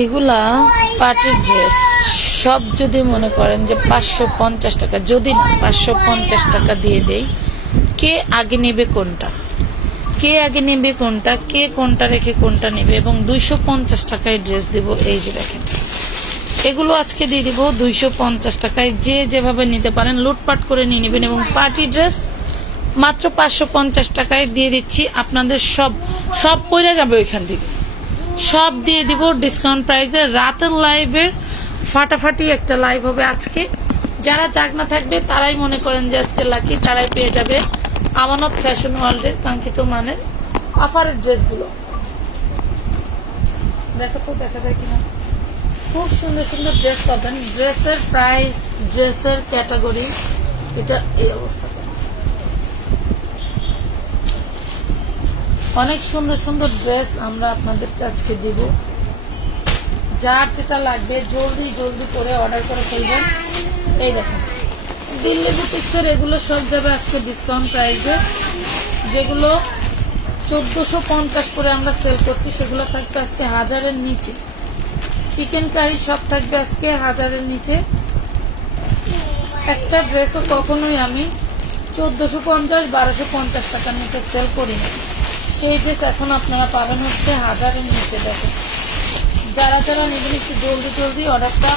এগুলা পার্টির ড্রেস সব যদি মনে করেন যে 550 টাকা, যদি না 550 টাকা দিয়ে দেই, কে আগে নেবে কোনটা, কে আগে নেবে কোনটা, কে কোনটা রেখে কোনটা নেবে। এবং 250 টাকায় ড্রেস দিব। এই যে দেখেন, এগুলো আজকে দিয়ে দিব 250 টাকায়। যে যেভাবে নিতে পারেন লুটপাট করে নিয়ে নেবেন। এবং পার্টি ড্রেস মাত্র 550 টাকায় দিয়ে দিচ্ছি আপনাদের। সব সব পইরা যাবে ওইখান থেকে, সব দিয়ে দিব ডিসকাউন্ট প্রাইসে। রাতের লাইভের ফাটাফাটি একটা লাইভ হবে আজকে। যারা জাগনা থাকবে তারাই মনে করেন যে আজকে লাকি, তারাই পেয়ে যাবে আমানত ফ্যাশন ওয়ার্ল্ডের কাঙ্ক্ষিত মানের অফারের ড্রেসগুলো। দেখো তো দেখা যায় কিনা, খুব সুন্দর সুন্দর ড্রেস পাবেন। ড্রেসের প্রাইস, ড্রেসের ক্যাটাগরি, এটা এই অবস্থাতে অনেক সুন্দর সুন্দর ড্রেস আমরা আপনাদেরকে আজকে দিব। যার যেটা লাগবে জলদি জলদি করে অর্ডার করে ফেলবেন। এই দেখেন, দিল্লি বুটিক্সের এগুলো সব যাবে আজকে ডিসকাউন্ট প্রাইসে। যেগুলো 1450 করে আমরা সেল করছি সেগুলো থাকবে আজকে 1000-এর নিচে। চিকেন কারি সব থাকবে আজকে 1000-এর নিচে। একটা ড্রেসও কখনোই আমি 1450-1250 টাকার নিচে সেল করি না। সেই ড্রেস এখন আপনারা পাবেন হচ্ছে 1000-এর নিচে। দেখেন, যারা যারা নেবেন একটু জলদি জলদি অর্ডারটা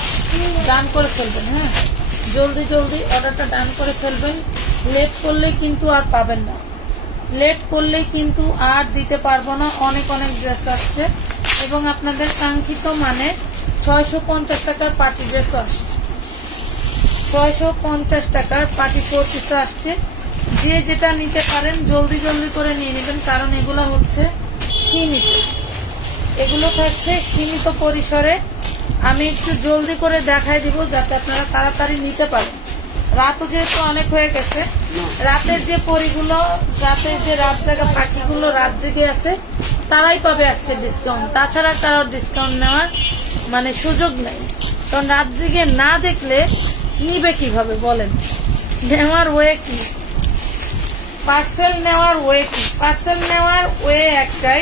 ডান করে ফেলবেন। হ্যাঁ, জলদি জলদি অর্ডারটা ডান করে ফেলবেন। লেট করলে কিন্তু আর পাবেন না, লেট করলে কিন্তু আর দিতে পারবো না। অনেক অনেক ড্রেস আসছে এবং আপনাদের কাঙ্ক্ষিত মানে 650 টাকার পার্টি ড্রেসও আসছে, 650 টাকার পার্টি 4 পিস আসছে। যে যেটা নিতে পারেন জলদি জলদি করে নিয়ে নেবেন, কারণ এগুলো হচ্ছে সীমিত, এগুলো থাকছে সীমিত পরিসরে। আমি একটু জলদি করে দেখাই দিব যাতে আপনারা তাড়াতাড়ি নিতে পারেন। রাতও যেহেতু অনেক হয়ে গেছে, রাতের যে পরিগুলো, রাতের যে রাত জাগা পাখিগুলো রাত জেগে আছে তারাই পাবে আজকে ডিসকাউন্ট। তাছাড়া কারোর ডিসকাউন্ট নেওয়ার মানে সুযোগ নেই, কারণ রাত জেগে না দেখলে নিবে কিভাবে বলেন। নেওয়ার ওয়ে কি, পার্সেল নেওয়ার ওয়ে কি? পার্সেল নেওয়ার ওয়ে একটাই,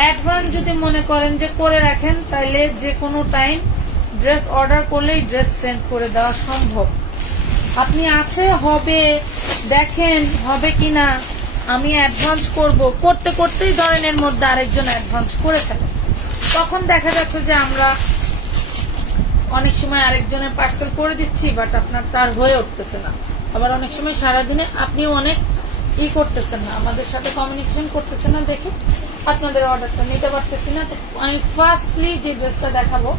অ্যাডভান্স যদি মনে করেন যে করে রাখেন তাইলে যে কোনো টাইম ড্রেস অর্ডার করলেই ড্রেস সেন্ড করে দেওয়া সম্ভব। আপনি আছে হবে দেখেন হবে কিনা, আমি অ্যাডভান্স করব, করতে করতেই ধরেন এর মধ্যে আরেকজন অ্যাডভান্স করে ফেলে, তখন দেখা যাচ্ছে যে আমরা অনেক সময় আরেকজনের পার্সেল করে দিচ্ছি বাট আপনার তার হয়ে উঠতেছে না। আবার অনেক সময় সারাদিনে আপনিও অনেক করতেছেন না, আমাদের সাথে কমিউনিকেশন করতেছেন না, দেখে আপনাদের অর্ডারটা নিতে পারতেছি না। তো আমি ফার্স্টলি যে ড্রেসটা দেখাবো,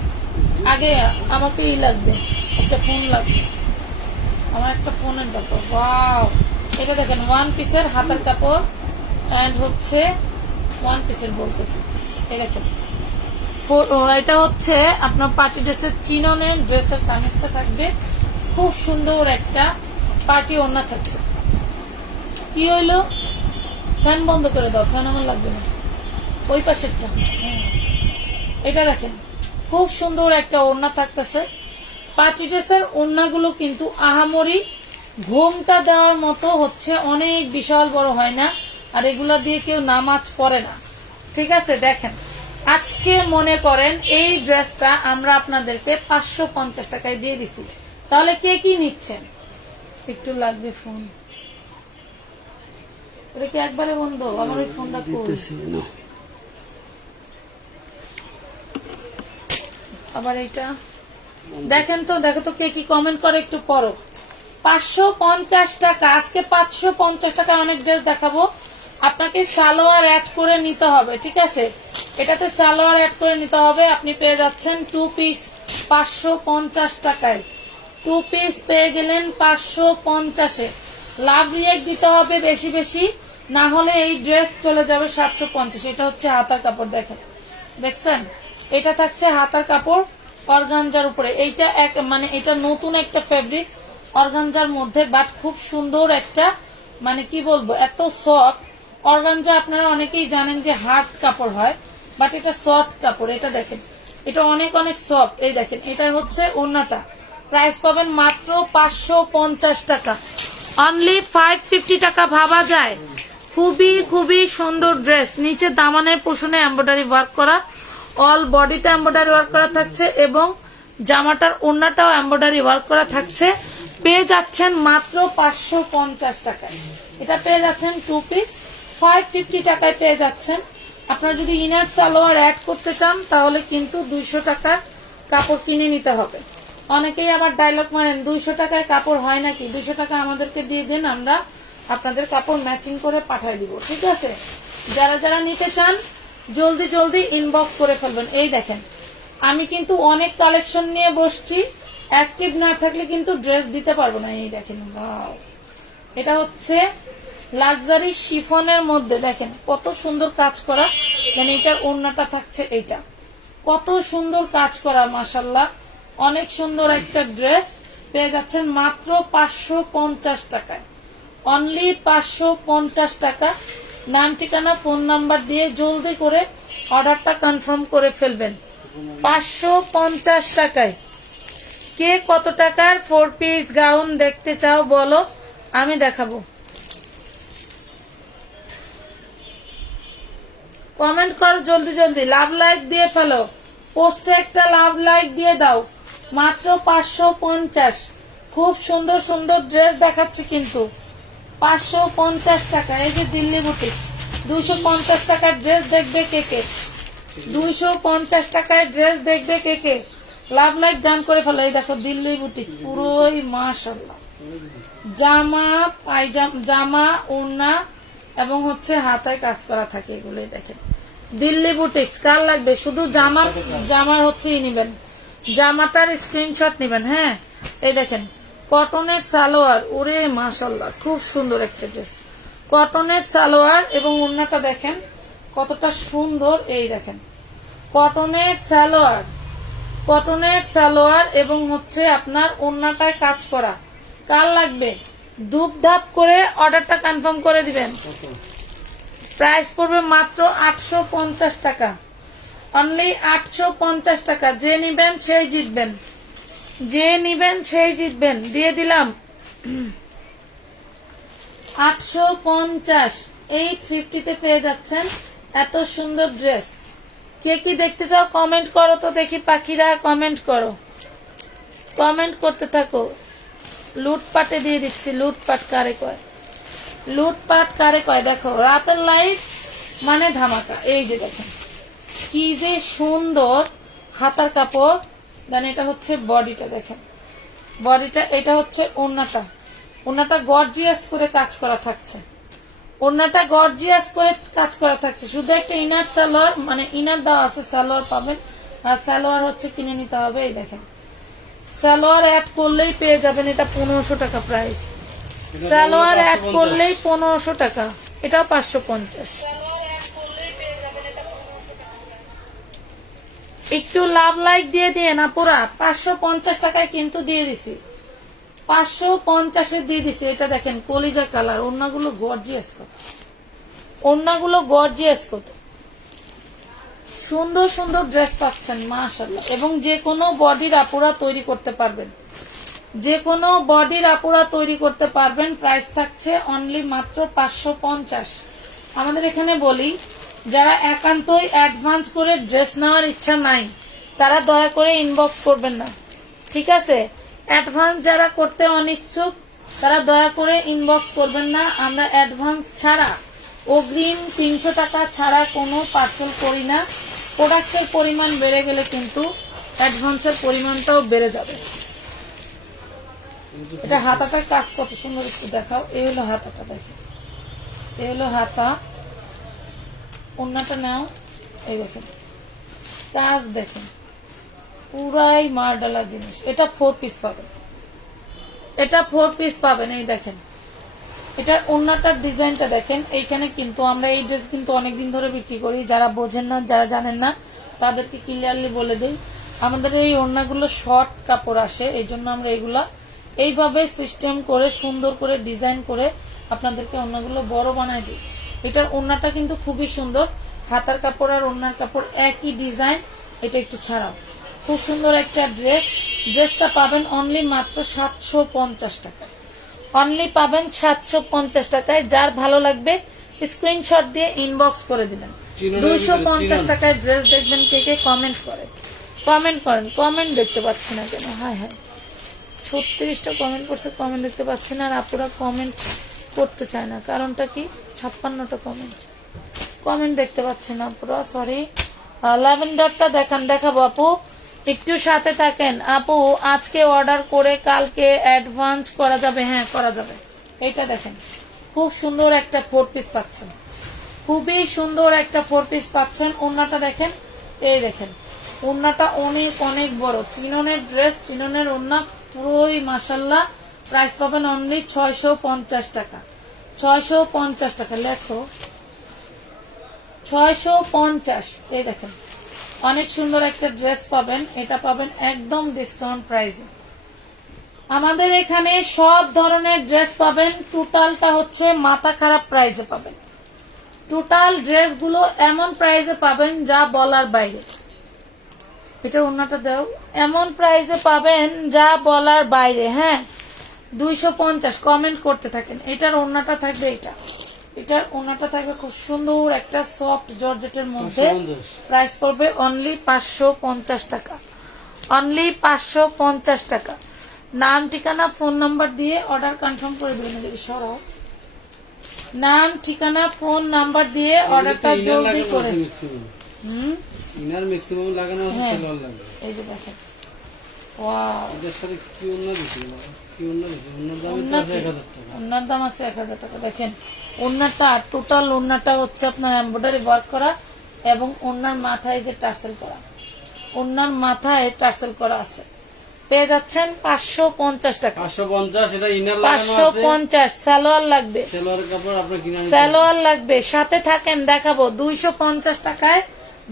আগে আমাকে লাগবে একটা ফোন লাগবে, আমার একটা ফোনের দরকার। ওয়াও, এটা দেখেন ওয়ান পিসের হাতার কাপড় এন্ড হচ্ছে ওয়ান পিসের বলতেছি। এই দেখেন, এটা হচ্ছে আপনার পার্টি ড্রেসের চিননের ড্রেসের কামিজটা থাকবে, খুব সুন্দর একটা পার্টি ওড়না থাকছে। কি হইলো, ফ্যান বন্ধ করে দাও, ফ্যান আমার লাগবে না, ওই পাশেরটা। এটা দেখেন, খুব সুন্দর একটা ওড়না থাকতেছে। পার্টি ড্রেসের ওড়নাগুলো কিন্তু আহামরি ঘোমটা দেওয়ার মতো হচ্ছে, অনেক বিশাল বড় হয় না, আর এগুলা দিয়ে কেউ নামাজ পড়ে না। ঠিক আছে, দেখেন আজকে মনে করেন এই ড্রেসটা আমরা আপনাদেরকে 550 টাকায় দিয়ে দিছি, তাহলে কে কি নিচ্ছেন? একটু লাগবে ফোন, ওটা কি একবারে বন্ধ? আমার ওই ফোনটা আবার এইটা দেখেন তো, দেখো তো কে কি কমেন্ট করে একটু পড়ো। 550 টাকা, আজকে 550 টাকা অনেক ড্রেস দেখাবো। আপনাকে সালোয়ার অ্যাড করে নিতে হবে, ঠিক আছে, এটাতে সালোয়ার অ্যাড করে নিতে হবে। আপনি পেয়ে যাচ্ছেন 2 পিস 550 টাকায়, 2 পিস পেয়ে গেলেন 550-এ। লাভ রিয়েক্ট দিতে হবে বেশি বেশি, না হলে এই ড্রেস চলে যাবে 750। এটা হচ্ছে হাতার কাপড়, দেখেন, দেখছেন, এটা থাকছে হাতার কাপড় অর্গানজার উপরে। এইটা এক মানে এটা নতুন একটা ফেব্রিক্স অর্গানজার মধ্যে, বাট খুব সুন্দর একটা মানে কি বলবো, এত সফট অর্গানজা। আপনারা অনেকেই জানেন যে হার্ড কাপড় হয়, বাট এটা সফট কাপড়। এটা দেখেন, এটা অনেক অনেক সফট। এই দেখেন, এটার হচ্ছে ওড়নাটা, প্রাইস পাবেন মাত্র 550 টাকা, অনলি 550 টাকা। ভাবা যায় খুবই খুবই সুন্দর ড্রেস। নিচে দামানে পোষণে এমব্রয়ডারি ওয়ার্ক করা, অল বডিতে এমব্রয়ডারি ওয়ার্ক করা থাকছে এবং জামাটার ওড়নাটাও এমব্রয়ডারি ওয়ার্ক করা থাকছে। পেয়ে যাচ্ছেন মাত্র 550 টাকায়। এটা পেয়ে যাচ্ছেন 2 পিস 550 টাকায় পেয়ে যাচ্ছেন। আপনারা যদি ইনার সালোয়ার অ্যাড করতে চান তাহলে কিন্তু 200 টাকার কাপড় কিনে নিতে হবে। অনেকেই আবার ডায়লগ মারেন 200 টাকায় কাপড় হয় নাকি, 200 টাকা আমাদেরকে দিয়ে দেন, আমরা আপনাদের কাপড় ম্যাচিং করে পাঠিয়ে দিব। ঠিক আছে, যারা যারা নিতে চান জলদি জলদি ইনবক্স করে ফেলবেন। এই দেখেন আমি কিন্তু অনেক কালেকশন নিয়ে বসছি, অ্যাক্টিভ না থাকলে কিন্তু ড্রেস দিতে পারবো না। এই দেখেন ওয়াও, এটা হচ্ছে লাক্সারি শিফনের মধ্যে দেখেন কত সুন্দর কাজ করা। দেন এটার ওড়নাটা থাকছে এইটা, কত সুন্দর কাজ করা, মাশাল্লাহ অনেক সুন্দর একটা ড্রেস পেয়ে যাচ্ছেন মাত্র 550 টাকায়। অনলি 550 টাকা। নাম ঠিকানা ফোন নাম্বার দিয়ে জলদি করে অর্ডারটা কনফার্ম করে ফেলবেন। 550 টাকায়। কে কত টাকার 4 পিস গাউন দেখতে চাও বলো, আমি দেখাবো। কমেন্ট করো জলদি জলদি, লাভ লাইক দিয়ে ফেলো, পোস্টে একটা লাভ লাইক দিয়ে দাও। মাত্র 550। খুব সুন্দর সুন্দর ড্রেস দেখাচ্ছি কিন্তু 550 টাকা। এই যে দিল্লি বুটিক 250 টাকার ড্রেস দেখবে কে কে, 250 টাকায় ড্রেস দেখবে কে কে, লাভ লাইক ডান করে ফেলো। এই দেখো দিল্লি বুটিক পুরোই মাশাআল্লাহ, জামা জামা ওড়না এবং হচ্ছে হাতায় কাজ করা থাকে এগুলো। দেখেন দিল্লি বুটিক্স, কার লাগবে শুধু জামার হচ্ছে নিবেন, জামাটার স্ক্রিনশট নিবেন। হ্যাঁ এই দেখেন কটনের সালোয়ার, ওরে মাশাআল্লাহ খুব সুন্দর একটা ড্রেস, কটনের সালোয়ার এবং ওড়নাটা দেখেন কতটা সুন্দর। এই দেখেন কটনের সালোয়ার এবং হচ্ছে আপনার ওড়নাটায় কাজ করা। কার লাগবে ধূপ ধাপ করে অর্ডারটা কনফার্ম করে দিবেন। প্রাইস পড়বে মাত্র 850 টাকা, অনলি 850 টাকা। যে নিবেন সেই জিতবেন, যে নিবেন সেই জিতবেন। দিয়ে দিলাম 850, 850 পেয়ে যাচ্ছেন এত সুন্দর ড্রেস। কে কি দেখতে চাও কমেন্ট করো তো দেখি, পাখিরা কমেন্ট করো, কমেন্ট করতে থাকো। লুটপাটে দিয়ে দিচ্ছি, লুটপাট কারে কয়, লুটপাট কারে কয়। দেখো রাতের লাইফ মানে ধামাকা। এই যে দেখেন কি যে সুন্দর হাতার কাপড়। দেন এটা হচ্ছে বডিটা, দেখেন বডিটা, এটা হচ্ছে ওড়নাটা, ওড়নাটা গর্জিয়াস করে কাজ করা থাকছে, ওড়নাটা গর্জিয়াস করে কাজ করা থাকছে। শুধু একটা ইনার সালোয়ার মানে ইনার দেওয়া আছে, সালোয়ার পাবেন, আর সালোয়ার হচ্ছে কিনে নিতে হবে। এই দেখেন সালোয়ার অ্যাড করলেই পেয়ে যাবেন, এটা 1500 টাকা প্রাইস। সালোয়ার অ্যাড করলেই 1500 টাকা, এটাও 550। একটু লাভ লাইক দিয়ে দিয়ে না পুরা 550 টাকায় কিন্তু দিয়ে দিছি, 550 দিয়ে দিছি। এটা দেখেন কলিজা কালার, ওড়নাগুলো গর্জিয়াস কত, ওড়নাগুলো গর্জিয়াস কত সুন্দর সুন্দর ড্রেস পাচ্ছেন মাশাআল্লাহ। এবং যে কোনো বডির আপুরা তৈরি করতে পারবেন, যে কোনো বডির আপুরা তৈরি করতে পারবেন। প্রাইস থাকছে অনলি মাত্র 550। আমাদের এখানে বলি যারা একান্তই অ্যাডভান্স করে ড্রেস নেওয়ার ইচ্ছা নাই তারা দয়া করে ইনবক্স করবেন না, ঠিক আছে? অ্যাডভান্স যারা করতে অনিচ্ছুক তারা দয়া করে ইনবক্স করবেন না। আমরা অ্যাডভান্স ছাড়া, অগ্রিম 300 টাকা ছাড়া কোনো পার্সেল করি না। প্রোডাক্টের পরিমাণ বেড়ে গেলে কিন্তু অ্যাডভান্সের পরিমাণটাও বেড়ে যাবে। এটা হাতাটার কাজ কত সুন্দর একটু দেখাও। এই হলো হাতাটা, দেখেন এই হলো হাতা, ওড়নাটা নাও। এই দেখেন কাজ দেখেন পুরাই মারডালা জিনিস। এটা 4 পিস পাবেন, এটা 4 পিস পাবেন। এই দেখেন এটার ওড়নাটার ডিজাইনটা দেখেন। এইখানে কিন্তু আমরা এই ড্রেস কিন্তু অনেকদিন ধরে বিক্রি করি, যারা বোঝেন না যারা জানেন না তাদেরকে ক্লিয়ারলি বলে দিই। আমাদের এই ওড়নাগুলো শর্ট কাপড় আসে, এই জন্য আমরা এগুলা এইভাবে সিস্টেম করে সুন্দর করে ডিজাইন করে আপনাদেরকে ওড়নাগুলো বড় বানাই দিই। এটার ওড়নাটা কিন্তু খুবই সুন্দর, হাতার কাপড় আর ওড়নার কাপড় একই ডিজাইন। এটা একটু ছাড়াও, খুব সুন্দর একটা ড্রেস। ড্রেসটা পাবেন অনলি মাত্র 750 টাকা, অনলি পাবেন 750 টাকায়। যার ভালো লাগবে স্ক্রিনশট দিয়ে ইনবক্স করে দিবেন। 250 টাকায় ড্রেস দেখবেন কে কে কমেন্ট করে, কমেন্ট করেন। কমেন্ট দেখতে পাচ্ছি না কেন? হায় হায়, 36টা কমেন্ট করছে, কমেন্ট দেখতে পাচ্ছি না। আর আপুরা কমেন্ট করতে চায় না, কারণটা কি? 56টা কমেন্ট দেখতে পাচ্ছি না আপুরা, সরি। ল্যাভেন্ডারটা দেখাবো আপু, একটু সাথে থাকেন আপু। আজকে অর্ডার করে কালকে অ্যাডভান্স করা যাবে? হ্যাঁ করা যাবে। এটা দেখেন, খুব সুন্দর একটা 4 পিস পাচ্ছেন, খুবই সুন্দর একটা 4 পিস পাচ্ছেন। ওড়নাটা দেখেন, এই দেখেন ওড়নাটা অনেক অনেক বড়, চিননের ড্রেস, চিননের ওড়না পুরোই মাশাল্লাহ। প্রাইস পাবেন অনলি 650 টাকা। 650 টাকা, লেখো 650। এই দেখেন অনেক সুন্দর একটা ড্রেস পাবেন, এটা পাবেন একদম ডিসকাউন্ট প্রাইসে। আমাদের এখানে সব ধরনের ড্রেস পাবেন, টোটালটা হচ্ছে মাথা খারাপ প্রাইসে পাবেন। টোটাল ড্রেসগুলো এমন প্রাইসে পাবেন যা বলার বাইরে। এটার ওড়নাটা দাও, এমন প্রাইসে পাবেন যা বলার বাইরে। হ্যাঁ 250 কমেন্ট করতে থাকেন। এটার ওড়নাটা থাকবে, এটার ওড়নাটা থাকবে খুব সুন্দর একটা সফট জর্জেটের মধ্যে। প্রাইস পড়বে অনলি 550 টাকা, অনলি 550 টাকা। নাম ঠিকানা ফোন নাম্বার দিয়ে অর্ডার কনফার্ম করে দেবেন। যদি সরাও, নাম ঠিকানা ফোন নাম্বার দিয়ে অর্ডারটা জলদি করে। ইনার ম্যাক্সিমাম লাগানো আছে, সেলর লাগে। এই যে দেখেন, ওয়াও, এর সাথে কি ওন্না দিছি, কি ওন্না দিছি, ওন্নার দাম আছে 1000 টাকা। ওন্নার দাম আছে 1000 টাকা। দেখেন ওন্নাটা, টোটাল ওন্নাটা হচ্ছে আপনার এমব্রয়ডারি ওয়ার্ক করা এবং ওন্নার মাথায় যে টার্সেল করা, ওন্নার মাথায় টার্সেল করা আছে। পেয়ে যাচ্ছেন 550 টাকা। 550, এটা ইনার লাগানো আছে। 550 সালোয়ার লাগবে, সালোয়ার কাপড় আপনার কিনা সালোয়ার লাগবে। সাথে থাকেন, দেখাবো 250 টাকায়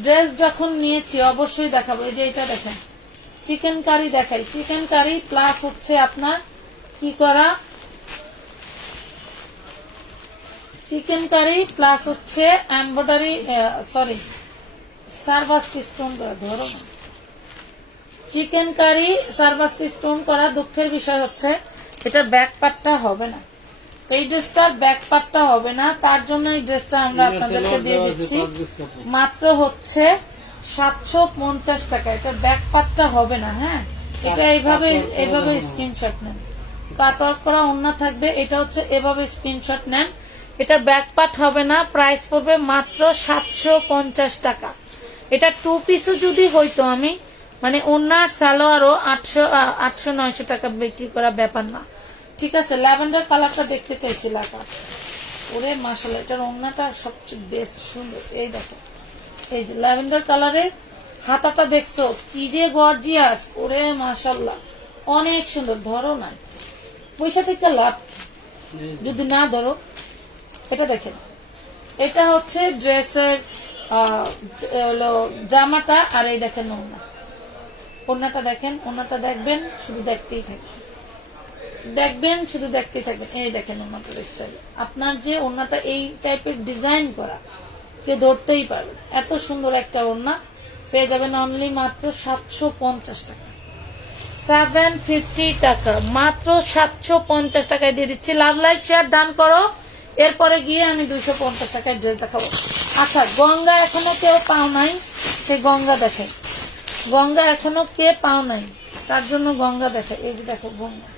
ড্রেস যখন নিয়েছি অবশ্যই দেখাবো। এই যে এটা দেখেন, চিকেন কারি দেখাই, চিকেন কারি প্লাস হচ্ছে আপনার কি করা, চিকেন কারি প্লাস হচ্ছে এমব্রয়ডারি, সরি সার্ভাসকি স্টোন করা, ধরো না, চিকেন কারি সার্ভাসকি স্টোন করা। দুঃখের বিষয় হচ্ছে এটার ব্যাক পার্টটা হবে না, এই ড্রেসটার ব্যাক পার্টটা হবে না, তার জন্য এই ড্রেসটা আমরা আপনাদেরকে দিয়ে দিচ্ছি মাত্র হচ্ছে 750 টাকা। এটার ব্যাক পার্টটা হবে না। হ্যাঁ এটা এইভাবে স্ক্রিনশট নেন, কাট ওয়ার্ক করা ওড়না থাকবে। এটা হচ্ছে এভাবে স্ক্রিনশট নেন, এটার ব্যাক পার্ট হবে না। প্রাইস পড়বে মাত্র 750 টাকা। এটা 2 পিসও যদি হইতো, আমি মানে ওড়নার সালোয়ারও 800-900 টাকা বিক্রি করা ব্যাপার না। ঠিক আছে, ল্যাভেন্ডার কালারটা দেখতে চাইছি, লাকা ওরে মাশাআল্লাহ, এটার ওড়নাটা সবচেয়ে বেস্ট সুন্দর। এই দেখো, এই যে ল্যাভেন্ডার কালারের হাতাটা দেখছো কি যে গর্জিয়াস, ওরে মাশাআল্লাহ অনেক সুন্দর। ধরো না, পয়সা থেকে লাভ যদি না ধরো। এটা দেখেন, এটা হচ্ছে ড্রেসের হলো জামাটা, আর এই দেখেন ওড়না, ওড়নাটা দেখেন, ওড়নাটা দেখবেন শুধু দেখতেই থাকবেন, দেখবেন শুধু দেখতেই থাকবেন। এই দেখেন ওড়নাটার স্টাইল, আপনার যে ওড়নাটা এই টাইপের ডিজাইন করা, কেউ ধরতেই পারবে। এত সুন্দর একটা ওড়না পেয়ে যাবেন অনলি মাত্র 750 টাকা, 750 টাকা, মাত্র 750 টাকায় দিয়ে দিচ্ছি। লাভ লাইক শেয়ার ডান করো, এরপরে গিয়ে আমি 250 টাকায় ড্রেস দেখাবো। আচ্ছা, গঙ্গা এখনো কেউ পাও নাই, সে গঙ্গা দেখাই। গঙ্গা এখনো কে পাও নাই, তার জন্য গঙ্গা দেখাই। এই যে দেখো গঙ্গা,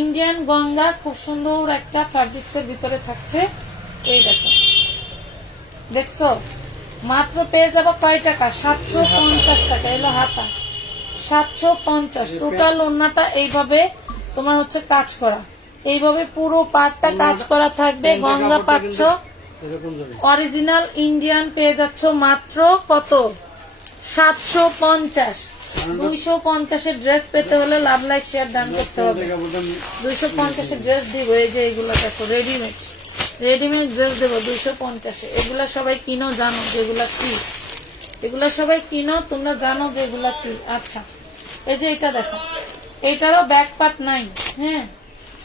ইন্ডিয়ান গঙ্গা, খুব সুন্দর একটা ফ্যাব্রিক্স এর ভিতরে থাকছে। এই দেখো, দেখছো, মাত্র পেয়ে যাবো কয় টাকা, 750 টাকা। এলো হাতা 750। টোটাল ওড়নাটা এইভাবে তোমার হচ্ছে কাজ করা, এইভাবে পুরো পাটটা কাজ করা থাকবে। গঙ্গা পাচ্ছ অরিজিনাল ইন্ডিয়ান, পেয়ে যাচ্ছ মাত্র কত, 750। 250 ড্রেস পেতে হলে লাভ লাইক শেয়ার দান করতে হবে। 250 ড্রেস দিব। এই যে এগুলো দেখো, রেডিমেড ড্রেস দেবো 250। এগুলা সবাই কিনো, জানো যেগুলা কি, এগুলা সবাই কিনো, তোমরা জানো যে এগুলা কি। আচ্ছা, এই যে এটা দেখো, এটারও ব্যাক পার্ট নাই। হ্যাঁ,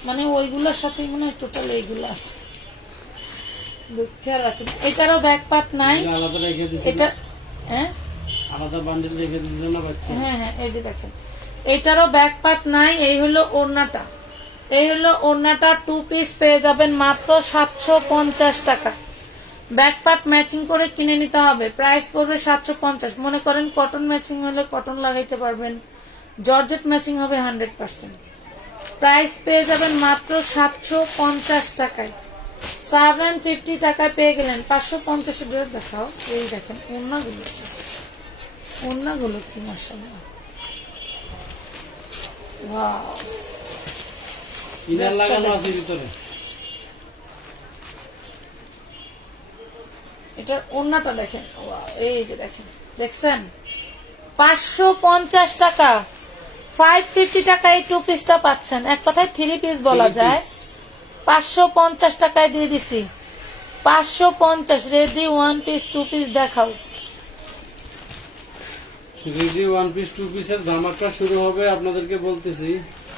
মানে ওইগুলোর সাথে মনে হয় টোটাল এইগুলো আছে, দুঃখের আছে। এটারও ব্যাক পার্ট নাই, এটা হ্যাঁ আলাদা বান্ডেল রেখে দিবেন না বাচ্চা। হ্যাঁ হ্যাঁ, এই যে দেখেন, এটারও ব্যাক পার্ট নাই। এই হলো ওড়নাটা, এই হলো ওড়নাটা, 2 পিস পেয়ে যাবেন মাত্র 750 টাকা। ব্যাক পার্ট ম্যাচিং করে কিনে নিতে হবে, প্রাইস পড়বে 750। মনে করেন কটন ম্যাচিং হলে কটন লাগাইতে পারবেন, জর্জেট ম্যাচিং হবে 100%। প্রাইস পেয়ে যাবেন মাত্র 750 টাকায়। 750 টাকায় পেয়ে গেলেন। 550 ড্রেস দেখাও। এই দেখেন ওড়নাগুলো, ওড়নাগুলো কি মাশাআল্লাহ, ওয়াও। ইনার লাগানো আছে ভিতরে। এটার ওড়নাটা দেখেন, ওয়াও, এই যে দেখেন, দেখছেন 550 টাকা। 550 টাকায় 2 পিসটা পাচ্ছেন, এক কথায় 3 পিস বলা যায়। 550 টাকায় দিয়ে দিছি। 550 রেডি 1 পিস 2 পিস দেখাও। রেডি 1 পিস 2 পিসের ধামাকা শুরু হবে, আপনাদেরকে বলতেছি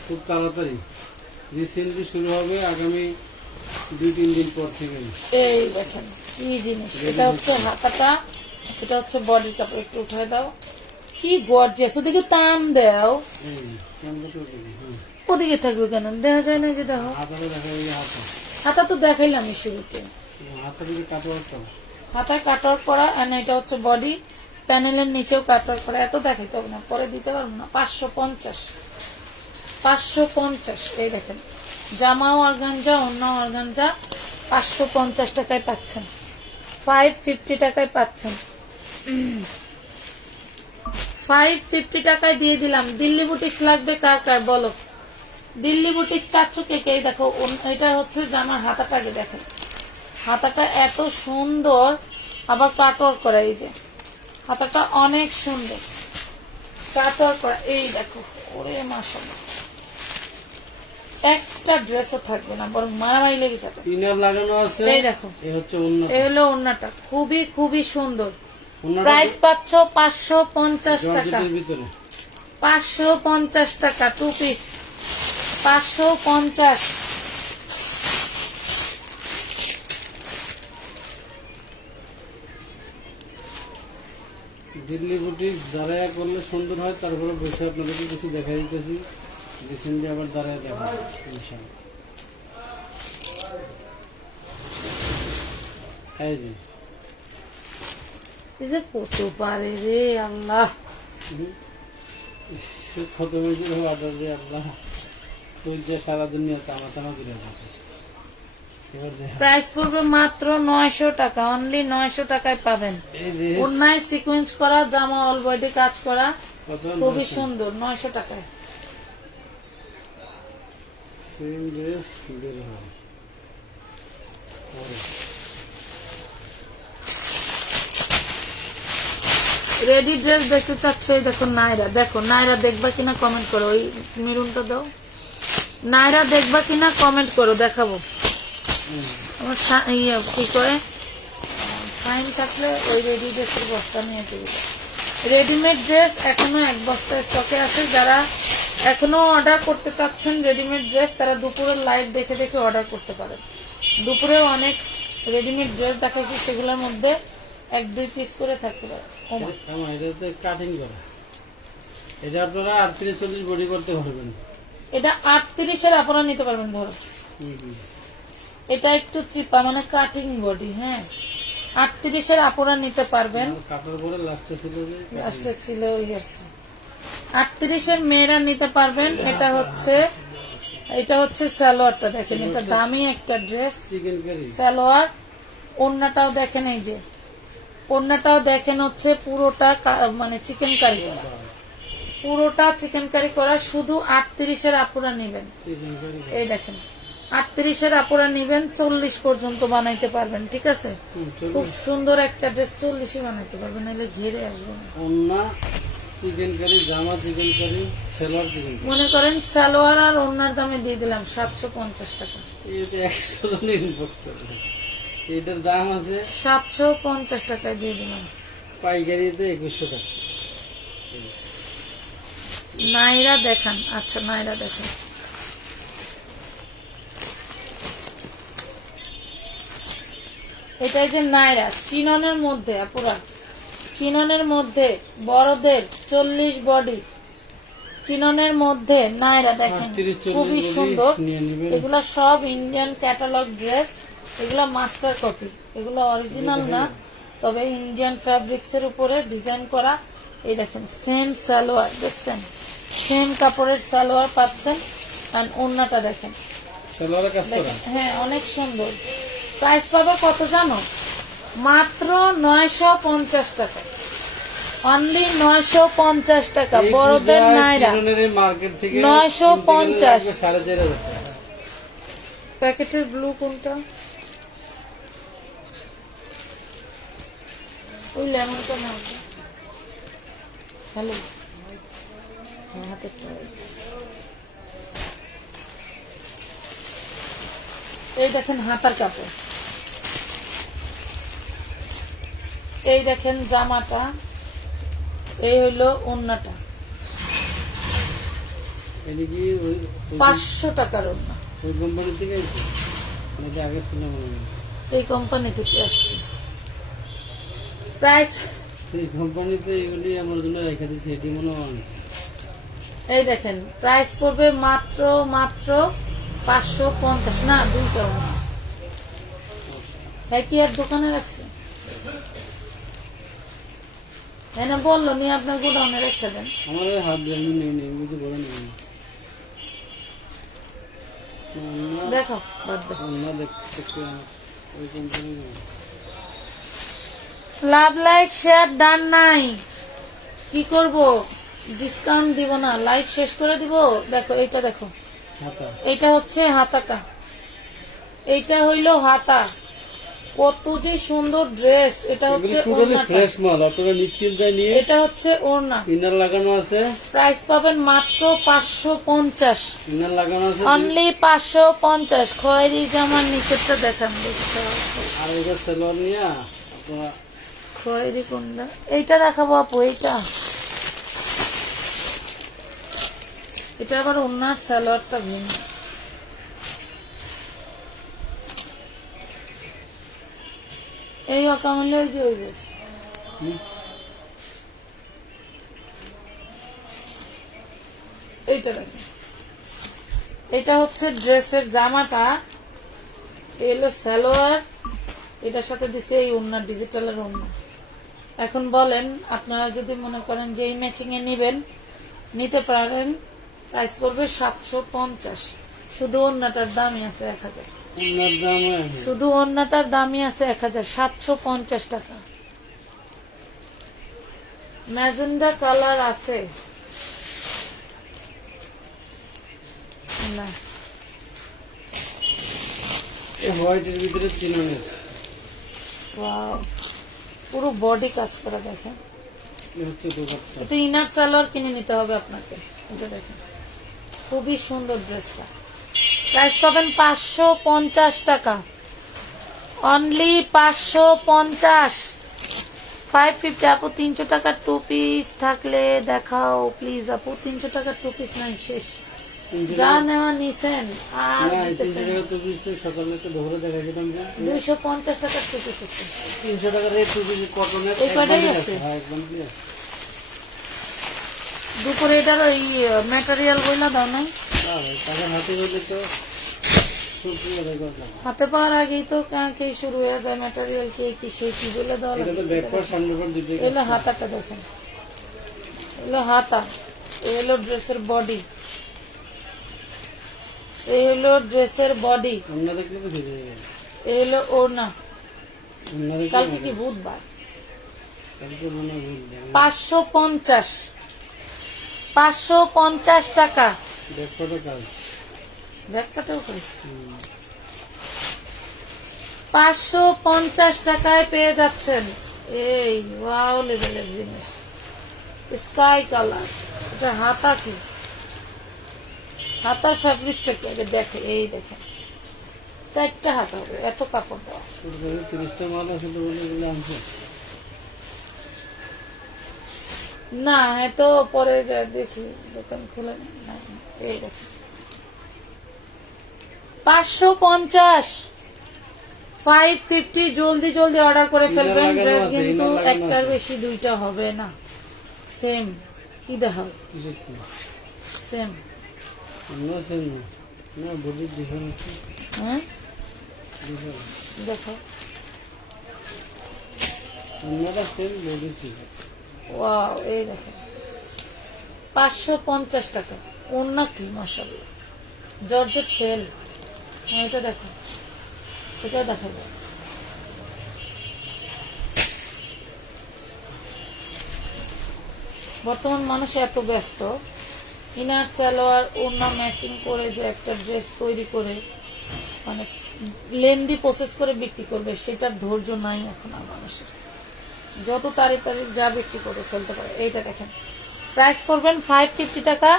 খুব তাড়াতাড়ি। রিসেন্টলি শুরু হবে আগামী 2-3 দিন পর থেকে। এই দেখেন কি জিনিস, এটা হচ্ছে হাতাটা, এটা হচ্ছে বডি কাপড়। একটু উঠায় দাও, কি গর্জিয়াস। ওদিকে টান দাও, ওদিকে থাকবে কেন, দেখা যায় না যে দেখো। হাতাটা দেখা যায়, হাতা তো দেখাইলাম শুরুতে, হাতটা যদি কাপড় হাতায় কাটওয়ার্ক করা, আর এটা হচ্ছে বডি প্যানেলের নিচেও কাটওয়ার্ক করা। এত দেখাইতে হবে না, পরে দিতে পারবো না। 550, 550। এই দেখেন জামাও অর্গানজা, অন্য অর্গানজা। 550 টাকায় পাচ্ছেন, 550 টাকায় পাচ্ছেন। 550 টাকায় দিয়ে দিলাম। দিল্লি বুটিক্স লাগবে কার কার বলো, দিল্লি বুটিক্স চাচ্ছ কে কে? দেখো এটা হচ্ছে জামার হাতাটাকে দেখেন, হাতাটা এত সুন্দর, আবার কাটওয়ার্ক করা। এই যে হাতাটা অনেক সুন্দর, কাটওয়ার্ক করা। এই দেখো, ওরে মাশাআল্লাহ, একটা ড্রেসও থাকবে না, বরং মারামারি লেগে যাবে। ইনার লাগানো আছে। এই দেখো, এই হচ্ছে ওড়না, এই হলো ওড়নাটা, খুবই খুবই সুন্দর। প্রাইস পাচ্ছ 550 টাকা। জর্জেটের ভিতরে 550 টাকা 2 পিস, 550। দিল্লি বুটিক দাঁড়ায় করলে সুন্দর হয়, তারপরে বসে আপনাদেরকে কিছু দেখা দিতেছি। রিসেন্টলি আবার দাঁড়ায় দেখা ইনশাআল্লাহ। এই যে এই যে কত পারে রে আল্লাহ, কত মেয়েদের অর্ডার দিয়ে আল্লাহ, তুই যে সারা দুনিয়া টানা টানা করে যাবে। এবার দেখ, প্রাইস পড়বে মাত্র 900 টাকা, অনলি 900 টাকায় পাবেন। এই যে ওড়নায় সিকোয়েন্স করা, জামা অল বডি কাজ করা, কত খুবই সুন্দর, 900 টাকায়। সেম ড্রেস বের হয়। রেডি ড্রেস দেখতে চাচ্ছ? এই দেখো নাইরা, দেখো নাইরা দেখবা কিনা কমেন্ট করো। ওই মেরুনটা দাও, নাইরা দেখবা কিনা কমেন্ট করো, দেখাবো। আমার কি করে ফাইন থাকলে ওই রেডি ড্রেসের বস্তা নিয়ে দেবে। রেডিমেড ড্রেস এখনো 1 বস্তা স্টকে আছে। যারা এখনো অর্ডার করতে চাচ্ছেন রেডিমেড ড্রেস, তারা দুপুরের লাইভ দেখে দেখে অর্ডার করতে পারেন। দুপুরেও অনেক রেডিমেড ড্রেস দেখাচ্ছি, সেগুলোর মধ্যে 1-2 পিস করে থাকতে পারে। এটাতে কাটিং করা, এটা আপনারা 38-40 বডি করতে পারবেন। এটা 38-এর আপনারা নিতে পারবেন। ধরো এটা একটু চিপা, মানে কাটিং বডি। হ্যাঁ, 38-এর আপনারা নিতে পারবেন। কাটার পরে লাস্টে ছিল যে লাস্টে ছিল ওই আর কি। 38-এর মেয়েরা নিতে পারবেন। এটা হচ্ছে সালোয়ারটা দেখেন, এটা দামি একটা ড্রেস, চিকেন কারি সালোয়ার। ওড়নাটাও দেখেন, এই যে ওড়নাটাও দেখেন, হচ্ছে পুরোটা মানে চিকেন কারি করা, পুরোটা চিকেন কারি করা। শুধু 38-এর আপুরা নিবেন। চিকেন কারি। এই দেখেন 38-এর আপুরা নিবেন, 40 পর্যন্ত বানাইতে পারবেন। ঠিক আছে, খুব সুন্দর একটা ড্রেস, 40ই বানাইতে পারবেন, নাহলে ঘেরে আসবে না। ওন্না চিকেন কারি, জামা চিকেন কারি, সালোয়ার চিকেন কারি। মনে করেন সালোয়ার আর ওড়নার দামে দিয়ে দিলাম 750 টাকা। এটা 100 জন ইনবক্স করবে। এটার দাম আছে 750 টাকায় দিয়ে দিলাম। পাইকারিতে 2100 টাকা। নাইরা দেখান। আচ্ছা, নাইরা দেখান। এটাই যে নাইরা, চিননের মধ্যে আপুরা, চিননের মধ্যে বড়দের 40 বডি, চিননের মধ্যে নাইরা দেখেন 38-40 খুবই বডি সুন্দর। নিয়ে নেবেন। এগুলা সব ইন্ডিয়ান ক্যাটালগ ড্রেস, এগুলা মাস্টার কপি, এগুলো অরিজিনাল না, তবে ইন্ডিয়ান ফ্যাব্রিক্স এর উপরে ডিজাইন করা। এই দেখেন সেম সালোয়ার, দেখছেন সেম কাপড়ের সালোয়ার পাচ্ছেন। আর ওড়নাটা দেখেন, সালোয়ারে কাজ করা। হ্যাঁ অনেক সুন্দর। প্রাইস পাবো কত জানো? মাত্র 950 টাকা, অনলি 950 টাকা। এই বড়দের পূজায় নাইরা চিরনের এই মার্কেট থেকে 950। 4,500 টাকা। প্যাকেটের ব্লু কোনটা? ওই লেমনটা না। হ্যালো, হাতে এই দেখেন হাতার কাপড়, এই দেখেন জামাটা, এই হইলো ওড়নাটা। এটা কি ওই 500 টাকার ওড়না। ওই কোম্পানি থেকে আইছে? নাকি আগে ছিল মনে হয়? এই কোম্পানি থেকে আসছে। প্রাইস এই কোম্পানিতে এগুলি আমার জন্য রেখে দিয়েছে, এটি মনে হয় আনছে। এই দেখেন প্রাইস পড়বে মাত্র মাত্র 550 না, দুইটা ওড়না আসছে। তাই কি আর দোকানে রাখছে? তাই না, বললো নিয়ে আপনার গোডাউনে রেখে দেন। আমার এই হাত দিয়ে আমি নেই নেই বুঝতে বলে নেই। দেখো বাদ দাও। অন্য দেখতে ওই company love like share done নাই, কি করব? ডিসকাউন্ট দিব না, লাইভ শেষ করে দিব। দেখো এটা দেখো, হাতা। এটা হচ্ছে হাতাটা, এইটা হইলো হাতা। কত যে সুন্দর ড্রেস। এটা হচ্ছে এগুলি টোটালি ওড়নাটা, ফ্রেশ মাল, আপনারা নিশ্চিন্তায় নিয়ে। এটা হচ্ছে ওড়না। ইনার লাগানো আছে, প্রাইস পাবেন মাত্র 550, ইনার লাগানো আছে। অনলি 550। খয়েরি জামার নিচেরটা দেখান দেখতে হবে। আর এটা সেলর নিয়ে আপনারা খয়েরি কোনটা? এইটা দেখাবো আপু, এইটা। এটা আবার ওনার সালোয়ারটা ভিন্ন। এই অকামলে ওই যে ওই বেশ। এইটা দেখেন, এটা হচ্ছে ড্রেসের জামাটা, এই হলো সালোয়ার, এটার সাথে দিছে এই ওড়না, ডিজিটালের ওড়না। এখন বলেন আপনারা যদি মনে করেন যে এই ম্যাচিং এ নিবেন, নিতে পারেন। প্রাইস পড়বে 750। শুধু ওড়নাটার দামই আছে 1000। ওনার দাম শুধু ওড়নাটার দামই আছে 1750 টাকা। ম্যাজেন্ডা কালার আছে না? হোয়াইটের ভিতরে চিননের। ওয়াও, পুরো বডি কাজ করা দেখেন। এ হচ্ছে দোকানটা। এটা ইনার সালোয়ার কিনে নিতে হবে আপনাকে। এটা দেখেন খুবই সুন্দর ড্রেসটা। প্রাইস পাবেন 550 টাকা, অনলি 550। 550 আপু। 300 টাকার টু পিস থাকলে দেখাও প্লিজ আপু। 300 টাকার টু পিস নাই, শেষ। যা নেওয়া নিছেন আর না, এই 300 দিতেছেন। টাকা তো দিচ্ছে, সকালে তো ধরে দেখাইছিলাম যে 250 টাকার টু পিস আছে। 300 টাকার এই টুপি কটনের এই কয়টাই একদমই আছে? হ্যাঁ, একদমই আছে। দুপুরে এটার ওই ম্যাটেরিয়াল বইলা দাও নাই? আর তাদের হাতে হলে তো সুপ্রিয় দেখলাম। হাতে পাওয়ার আগেই তো কে শুরু হয়ে যায় ম্যাটেরিয়াল, কে কি সেই কি বলে দেওয়া এটা তো লাগে। ব্যাকপার সামনে পর দুটোই এগুলো হাতাটা দেখেন, এগুলো হাতা, এই হলো ড্রেসের বডি, এই হলো ড্রেসের বডি, অন্য দেখলে তো খেয়ে যাবে। এই হলো ওড়না। অন্য দেখলে কালকে কি বুধবার? কালকে মনে হয় ভুল 550, 550 টাকা। ব্যাকপারটা কাজ। ব্যাগটাও করেছি। 550 টাকায় পেয়ে যাচ্ছেন এই ওয়াও লেভেলের জিনিস, স্কাই কালার। এটা হাতা কি, হাতার ফ্যাব্রিক্সটা কি আগে দেখে। এই দেখেন 4টা হাতা হবে, এত কাপড় দেওয়া। 30টা মাল আছে তো বলে এগুলো আনছে। না এত পরে যা দেখি দোকান খুলে নাই। এই দেখেন 550, 550। জলদি জলদি অর্ডার করে ফেলবেন। লাগানো ড্রেস আছে, কিন্তু ইনার লাগানো একটার আছে। বেশি দুইটা হবে না, সেম। কি দেখাও? কি দেখছি? সেম। আমরা সেম না, না বডির ডিফারেন্স। হ্যাঁ দেখো, আমরা সেম বডি ছিল। ওয়াও, এই দেখো 550 টাকা। ওন্না কি মাশাআল্লাহ, জর্জেট ফেল। এটা দেখো, এটা দেখাবো। বর্তমান মানুষ এত ব্যস্ত, ইনার সালোয়ার ওড়না ম্যাচিং করে যে একটা ড্রেস তৈরি করে মানে লেন্দি প্রসেস করে বিক্রি করবে, সেটার ধৈর্য নাই এখন আর মানুষের। যত তাড়াতাড়ি যা বিক্রি করে ফেলতে পারে। এইটা দেখেন, প্রাইস করবেন 550 টাকা।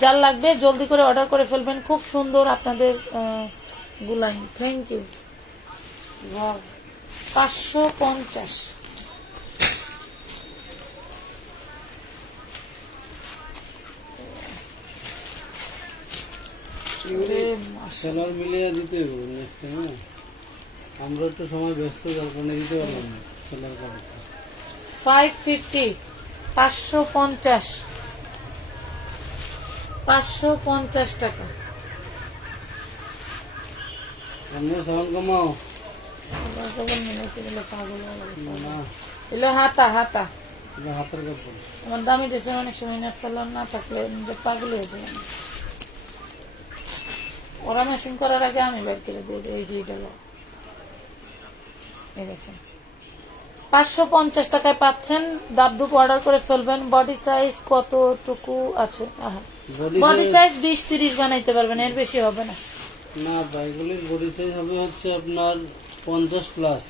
যার লাগবে জলদি করে অর্ডার করে ফেলবেন। খুব সুন্দর আপনাদের গুলাইন। Thank you. 550। সেলার মিলিয়ে দিতে হবে নেক্সট টাইম। আমরা একটু সময় ব্যস্ত, যার কারণে দিতে পারলাম না সেলার কাপড়টা। 550, 550, 550 টাকা। আমরা সামান কমাও না, এলো হাতা হাতা। এটা হাতের কাপড়। আমার দামি ড্রেসের অনেক সময় ইনার সালোয়ার না থাকলে নিজে পাগল হয়ে যায়। ওরা ম্যাচিং করার আগে আমি বের করে দিয়ে দিই। এই যে এটা লো, এই দেখেন 550 টাকায় পাচ্ছেন। দাবদুপ অর্ডার করে ফেলবেন। বডি সাইজ কতটুকু আছে? বডি সাইজ 20-30 বানাইতে পারবেন, এর বেশি হবে না। না, বাইগুলির বডি সাইজ হবে হচ্ছে আপনার 50+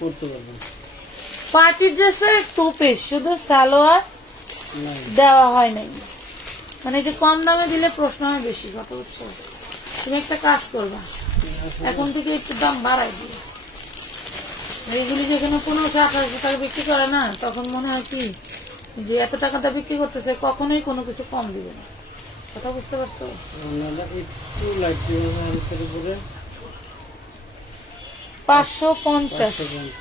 করতে পারবেন। পার্টি ড্রেসের 2 পিস, শুধু সালোয়ার না, দেওয়া হয় নাই। মানে যে কম দামে দিলে প্রশ্ন হয় বেশি, কত বুঝছো? তুমি একটা কাজ করবা, এখন থেকে একটু দাম বাড়াই দিও। এইগুলি যেখানে 1500-1800 টাকা বিক্রি করে না, তখন মনে হয় কি যে এত টাকাটা বিক্রি করতেছে, কখনোই কোনো কিছু কম দিবে না। কথা বুঝতে পারছো? ওনারা একটু লাইট দিবে হাতের উপরে। 550। 550।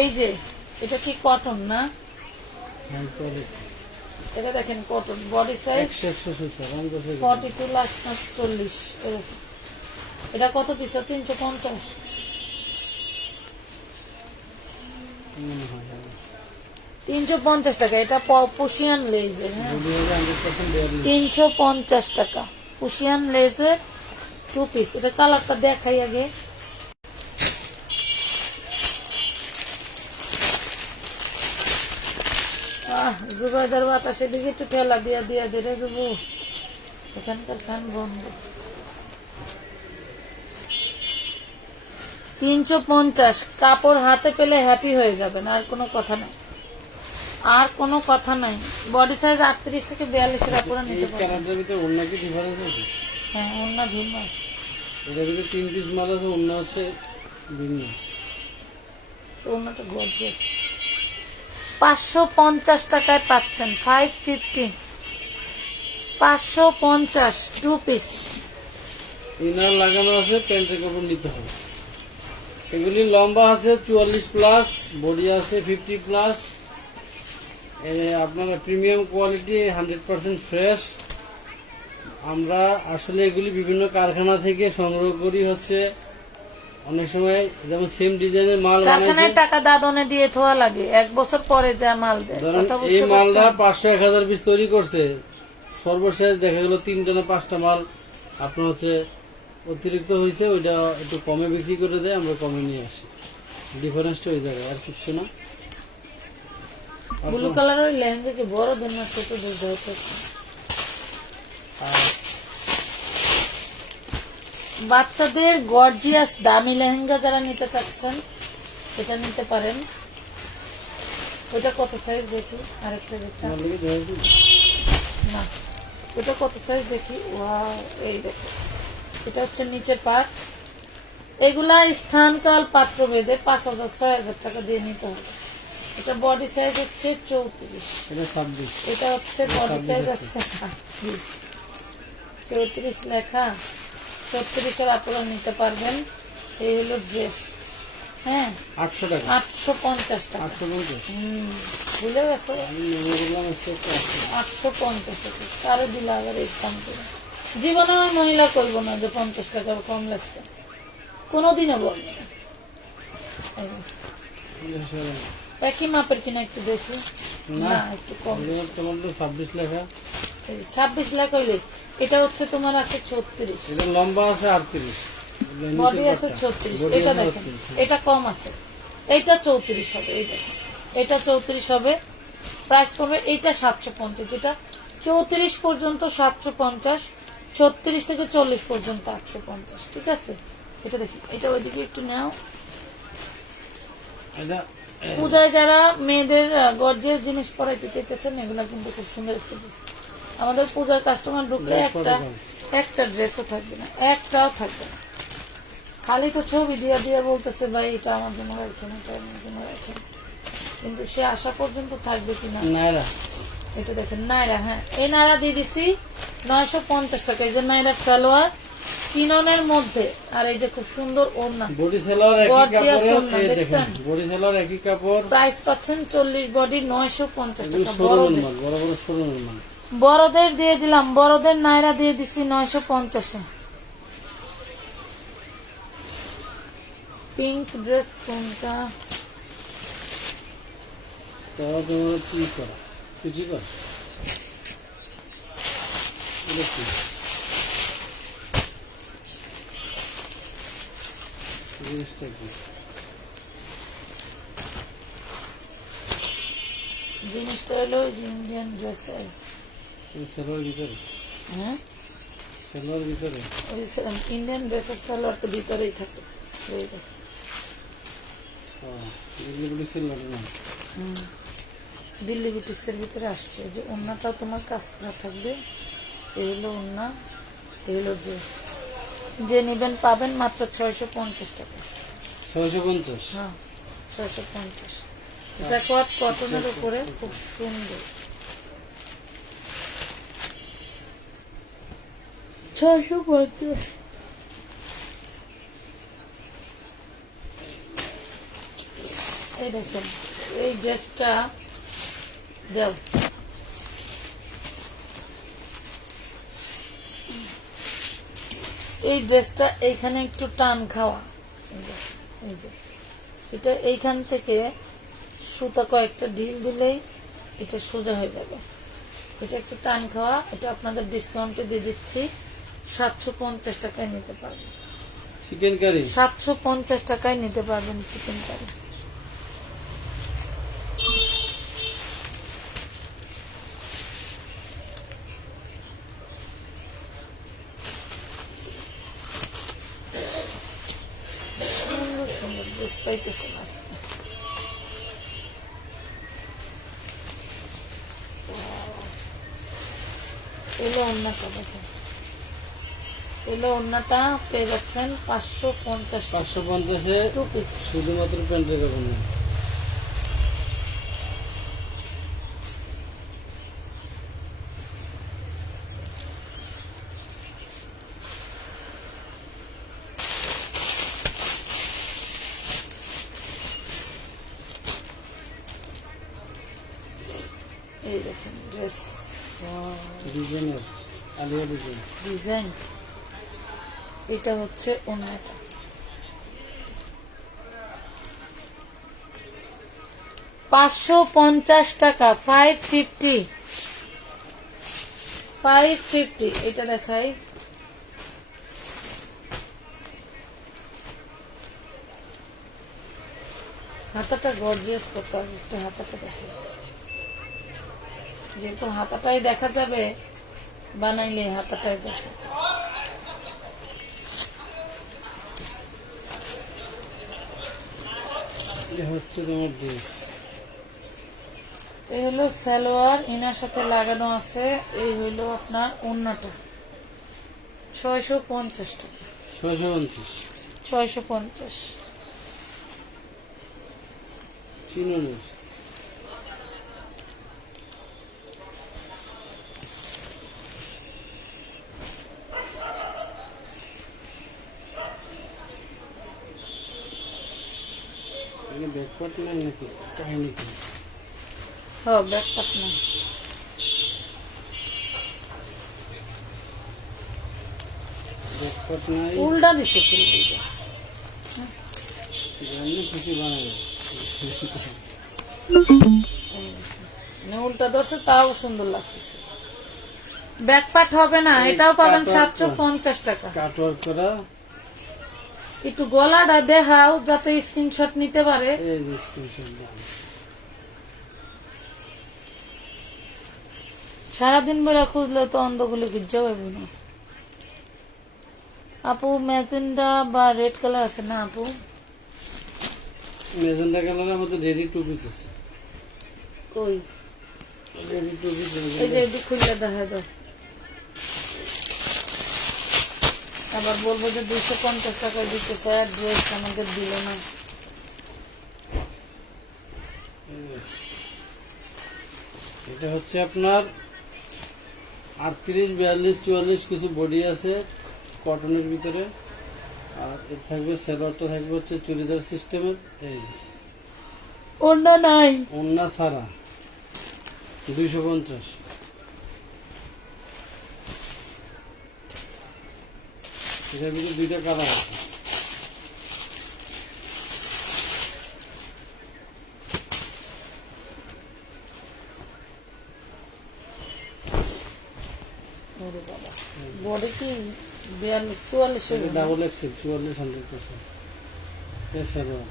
এই যে এটা ঠিক কটন না, হাই কোয়ালিটি। এটা দেখেন কটন। Body size 42+40। এটা কত দিছ? 350। 350 টাকা। এটা পুশিয়ান লেজের। হ্যাঁ, 350 টাকা পুশিয়ান লেজের 2 পিস। এটা কালারটা দেখাই আগে। জুবাইদার বাতাসের দিকে একটু ঠেলা দিয়া দিয়া দে রে জুবু, এখানকার ফ্যান বন্ধ। 350। কাপড় হাতে পেলে হ্যাপি হয়ে যাবেন, আর কোনো কথা নাই, আর কোনো কথা নাই। বডি সাইজ 38 থেকে 42 এর পুরো নিতে পারবেন। কালারটার ভিতরে ওন্না কি ডিফারেন্স আছে? হ্যাঁ, অন্য ভিন্ন আছে। এটার ভিতরে 3 পিস মাল আছে, ওন্না হচ্ছে ভিন্ন। অন্যটা গর্জিয়াস। 550 টাকায় পাচ্ছেন। 550, 550 2 পিস। ইনার লাগানো আছে, প্যান্টের কাপড় নিতে হবে। এগুলি লম্বা আছে 44+, বডি আছে 50+। আপনার প্রিমিয়াম কোয়ালিটি, 100% ফ্রেশ। আমরা আসলে এগুলি বিভিন্ন কারখানা থেকে সংগ্রহ করি। হচ্ছে অনেক সময় যেমন সেম ডিজাইনের মাল বানাইছে, কারখানায় টাকা দাদনে দিয়ে থোয়া লাগে, 1 বছর পরে যা মাল দেয়। ধরেন কথা এই বুঝতে মালটা পারছেন? 500-1000 পিস তৈরি করছে, সর্বশেষ দেখা গেল 3টা না 5টা মাল আপনার হচ্ছে অতিরিক্ত হয়েছে, ওইটা একটু কমে বিক্রি করে দেয়, আমরা কমে নিয়ে আসি। ডিফারেন্সটা ওই জায়গায়, আর কিছু না। ব্লু কালার ওই লেহেঙ্গা কি বড় দেন না ছোট দেন? বাচ্চাদের গর্জিয়াস দামি লেহেঙ্গা যারা নিতে চাচ্ছেন, এটা নিতে পারেন। ওটা কত সাইজ দেখি? আরেকটা যেটা না, ওটা কত সাইজ দেখি? ওয়াও, এই দেখো, এটা হচ্ছে নিচের পার্ট। এগুলা স্থানকাল পাত্র ভেদে 5000-6000 টাকা দিয়ে নিতে হবে। এটা বডি সাইজ হচ্ছে 34। এটা 26। এটা হচ্ছে বডি সাইজ আছে 34 লেখা। 36 এর আপনারা নিতে পারবেন। এই হলো ড্রেস। হ্যাঁ, 800 টাকা, 850 টাকা। 850। বুঝে গেছো? আমি মনে করলাম হচ্ছে 800। 850 টাকা কারো দিলে আবার এই কম করে। জীবনে আমি মহিলা করবো না যে 50 টাকা কম লাগছে, কোনোদিনও বলবো না। এই একই মাপের কিনা একটু দেখি, না, না একটু কম। তোমার তো 26 লেখা। 26 লাখ হইলে এটা হচ্ছে তোমার আছে 36, এটা লম্বা আছে 38, বডি আছে 36। এটা দেখেন, এটা কম আছে, এইটা 34 হবে। এই দেখেন, এটা 34 হবে, প্রাইস পড়বে এইটা 750, যেটা 34 পর্যন্ত 750, 36 থেকে 40 পর্যন্ত 850। ঠিক আছে, এটা দেখি, এটা ওইদিকে একটু নাও। এটা পূজায় যারা মেয়েদের গর্জিয়াস জিনিস পরাইতে চাইতেছেন, এগুলা কিন্তু খুব সুন্দর একটা ড্রেস। আমাদের পূজার কাস্টমার ঢুকলে একটা ড্রেসও থাকবে না, একটাও থাকবে না, খালি তো ছবি দিয়া দিয়া বলতেছে ভাই এটা আমার জন্য রাখেন, এটা আমার জন্য রাখেন, কিন্তু সে আসা পর্যন্ত থাকবে কিনা। নাইরা, এটা দেখেন নাইরা। হ্যাঁ, এই নাইরা দিয়ে দিছি 950 টাকা। এই যে নাইরার সালোয়ার চিননের মধ্যে, আর এই যে খুব সুন্দর ওড়না, বডি সেলার একই গর্জিয়াস কাপড়ের। ওড়না, এই দেখেন, দেখছেন? বডি সেলার একই কাপড়। প্রাইস পাচ্ছেন 40 বডি 950 টাকা। শোরুমের মাল, বড় বড় শোরুমের মাল। বড়দের দিয়ে দিলাম, বড়দের নাইরা দিয়ে দিছি 950-এ। পিঙ্ক ড্রেস কোনটা? তাও তোমার কি করা, কুচি করা। এটা কি? জিনিসটা কি? জিনিসটা হলো ইন্ডিয়ান ড্রেস। সেলোয়ার ভিতরে, হ্যাঁ, সেলোয়ার ভিতরে। ওই ইন্ডিয়ান ড্রেসের সালোয়ার তো ভিতরেই থাকে। এই দেখো। দিল্লি সেলোয়ার না, দিল্লি বুটিক্সের ভিতরে আসছে। যে ওড়নাটাও তোমার কাজ করা থাকবে। এই হলো ওড়না, এই হলো ড্রেস। যে নেবেন পাবেন মাত্র 650 টাকা। 650। হ্যাঁ, 650। জ্যাকওয়ার্ড কটনের উপরে খুব সুন্দর। 650। এই দেখেন, এই ড্রেসটা দেও। এই ড্রেসটা এইখানে একটু টান খাওয়া। এই যে এটা এইখান থেকে সুতা কয়েকটা ঢিল দিলেই এটা সোজা হয়ে যাবে। এটা একটু টান খাওয়া। এটা আপনাদের ডিসকাউন্টে দিয়ে দিচ্ছি 750 টাকায় নিতে পারবেন। চিকেন কারি 750 টাকায় নিতে পারবেন চিকেন কারি। সুন্দর সুন্দর ড্রেস পাইতেছেন আজকে। এলো অন্যটা দেখেন, এলো অন্যটা পেয়ে যাচ্ছেন 550 টাকা। 550-এ 2 পিস। শুধুমাত্র প্যান্টের কাপড় নেই। এই দেখেন ড্রেস ডিজাইনের আলিয়া ডিজাইন। ডিজাইন। এটা হচ্ছে অন্যটা। $550 টাকা। 550 এটা দেখাই। হাতাটা গর্জিয়াস করতে হবে, একটু হাতাটা দেখাই। যেহেতু হাতাটাই দেখা যাবে, বানাইলে হাতাটাই দেখো। এ হচ্ছে তোমার ড্রেস। এই হলো সালোয়ার, ইনার সাথে লাগানো আছে। এই হলো আপনার ওড়নাটা। 650 টাকা। 650। 650। চিননের ব্যাকপার্ট নাই নাকি কাহিনী কি হ্যাঁ ব্যাক পাট না ব্যাকপার্ট নাই উল্টা দিছে ফুলটা জানি কিছু বানাবে মানে উল্টা ধরছে তাও সুন্দর লাগতেছে ব্যাক পাট হবে না এটাও পাবেন 750 টাকা কাটওয়ার্ক করা একটু গলাটা দেখাও যাতে স্ক্রিনশট নিতে পারে এই যে স্ক্রিনশট দাও সারাদিন বেলা খুঁজলে তো অন্ধগুলো খুঁজে পাবো না আপু ম্যাজেন্ডা বা রেড কালার আছে না আপু মেজেন্টা কালারের মধ্যে রেডি টু পিস আছে কই রেডি টু পিস এই যে একটু খুললে দেখা দাও আবার বলবো যে 250 টাকা দিতে চাই ড্রেস আমাকে দিল না এটা হচ্ছে আপনার 38 42 44 কিছু বডি আছে কটনের ভিতরে আর এর থাকবে সেলরটা থাকবে হচ্ছে চুড়িদার সিস্টেমের এই যে ওনা নাই ওন্না ছাড়া 250 এটার ভিতরে দুইটা কালার আছে ওরে বাবা বডি কি 42 44 এটা ডাবল এক্সেল 44 100% সেলর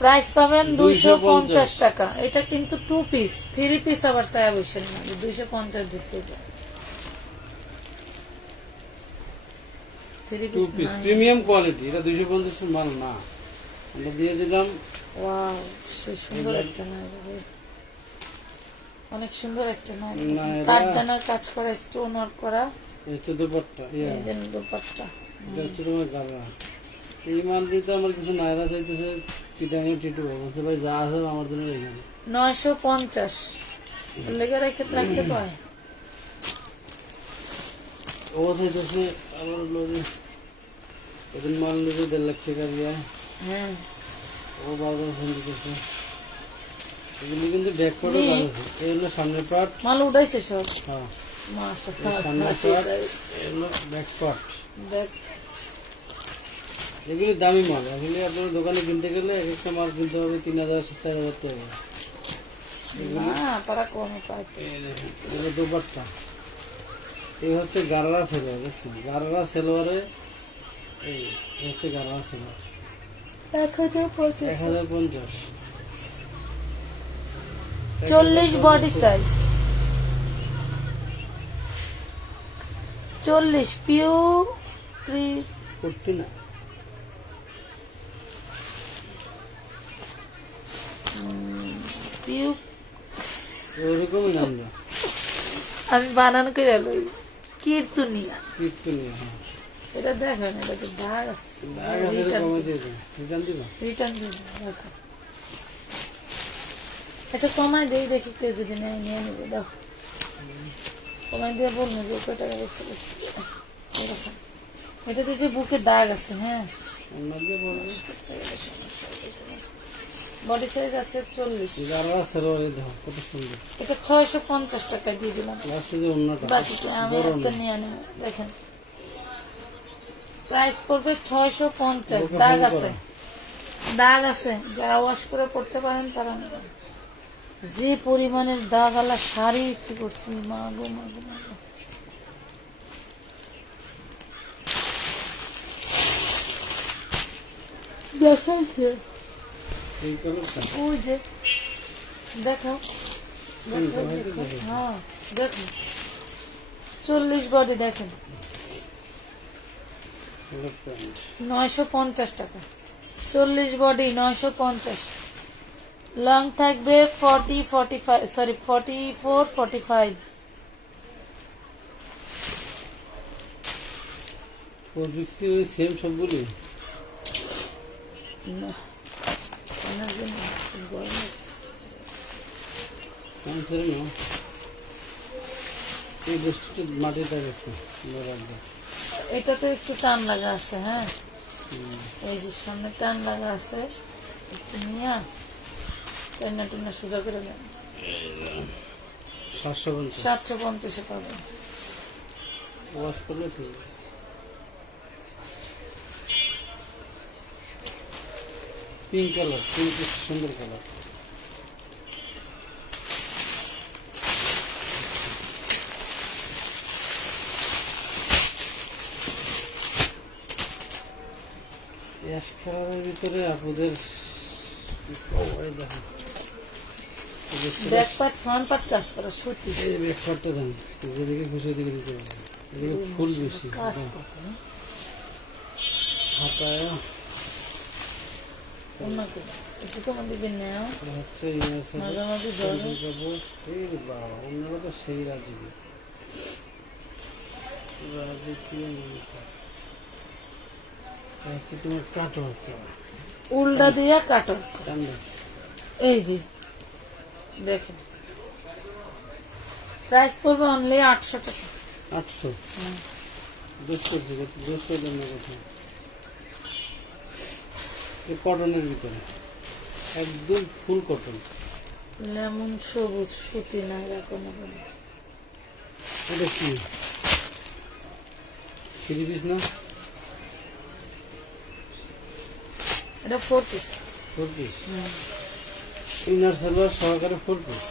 প্রাইস পাবেন 250 250 টাকা এটা কিন্তু 2 পিস 3 পিস আবার সায়া বসেন না 250 দিচ্ছে এটা 3 to piece piece premium quality এটা 250 এর মাল না আমরা দিয়ে দিলাম ওয়াও সে সুন্দর একটা না অনেক সুন্দর একটা না না, এরা- কাঠদানার কাজ করা স্টোন ওয়ার্ক করা এই হচ্ছে দুপাট্টা এই যে দুপাট্টা এটা হচ্ছে তোমার গালা এই মাল দিতে আমার কিছু নায়রা চাইতেছে চিটাঙে টিটু বলছে ভাই যা আছে আমার জন্য এখানে 950 লেগে রেখে রাখতে পায় ও চাইতেছে আমার লোকে এদিন মাল নিতে 1.5 লাখ টাকা দিয়ে হ্যাঁ ও বারবার ফোন দিতেছে এগুলি কিন্তু ব্যাক পার্টও আছে এই হলো সামনের পার্ট মাল উঠাইছে সব হ্যাঁ মাশাআল্লাহ এই সামনের পার্ট এই হলো ব্যাক পার্ট দেখ এগুলি দামি মাল এগুলি আপনার দোকানে কিনতে গেলে এক একটা মাল কিনতে হবে 3000 4000 টাকা না তারা কমে পায় তো। এই দেখেন এগুলো দুপাট্টা এই হচ্ছে গারারা সেলোয়ার দেখছেন গারারা সেলোয়ারে এই হচ্ছে gharara salwar 1050 40 body size 40 pure করতে না পিওর ওরকমই নাম না আমি বানান করে লই কীর্তনিয়া কীর্তনীয় হ্যাঁ এটা দেখেন এটা তো দাগ আছে দাগ আছে এটা কমে দিয়ে দেন রিটার্ন দিবা রিটার্ন দিয়ে দেবো, দেখো আচ্ছা কমাই দেই দেখি কেউ যদি নেয় নিয়ে নেবে দাও কমাই দিয়ে বলবো যে কয় টাকা বেচে এরকম এটাতে যে বুকে দাগ আছে হ্যাঁ অন্য দিয়ে বলবে বডি সাইজ আছে 40 গারারা সেলোয়ারে দেখো কত সুন্দর এটা 650 টাকা দিয়ে দিলাম লাস্টে যে অন্যটা বাকিটা আমি একটা নিয়ে নেব দেখেন প্রাইস পড়বে 650 দাগ আছে দাগ আছে যারা ওয়াশ করে পড়তে পারেন তারা নেবেন যে পরিমাণের দাগ আলা শাড়ি কি করছি মা গো মা গো মা গো। দেখাইছে এই কালারটা ওই যে দেখাও সেই দেখাও, কালারটা দেখাও। দেখো। হ্যাঁ দেখুন 40 বডি দেখেন কালার প্যান্ট 950 টাকা 40 বডি 950 লং থাকবে 40 45 সরি 44 45 ফোরবিক্সি ওই সেম সবগুলি না আমার জন্য গরম লাগছে। ক্যান্সার না এই বস্তুটা মাটিতে গেছে রাখবে এটা তো একটু টান লাগা আছে হ্যাঁ এই যে সামনে টান লাগা আছে একটু নিয়ে টেনা টেনা সোজা করে দেন। 750 750 পাবেন। ওয়াশ করলে ঠিক আছে। পিঙ্ক কালার, পিঙ্ক সুন্দর কালার। অ্যাশ কালারের ভিতরে আপনাদের দেখেন ব্যাক পার্ট ফ্রন্ট পার্ট কাজ করা সুতি এই ব্যাপারটা দেন, যেদিকে খুশি ওদিকে দিতে পারবেন। এদিকে ফুল বেশি কাজ কত না? হাতায় ওনাকে একটু তোমার দিকে নেও, এটা হচ্ছে ইনার সাইড মাঝামাঝি ধরো। কাপড়। এই বাবা, অন্যরা তো সেই রাজি রাজি কি হচ্ছে তোমার কাটো উল্টা দিয়া কাটো। কান্ডা এই যে দেখেন প্রাইস পড়বে অনলি 800 টাকা। 800 দোষ করছে, দোষ করলেন না কথা। এই কটনের ভিতরে একদম ফুল কটন। লেমন সবুজ সুতি না এরকম। এটা কি 3 পিস না? এটা 4 পিস। 4 পিস ইনার সালোয়ার সহকারে 4 পিস।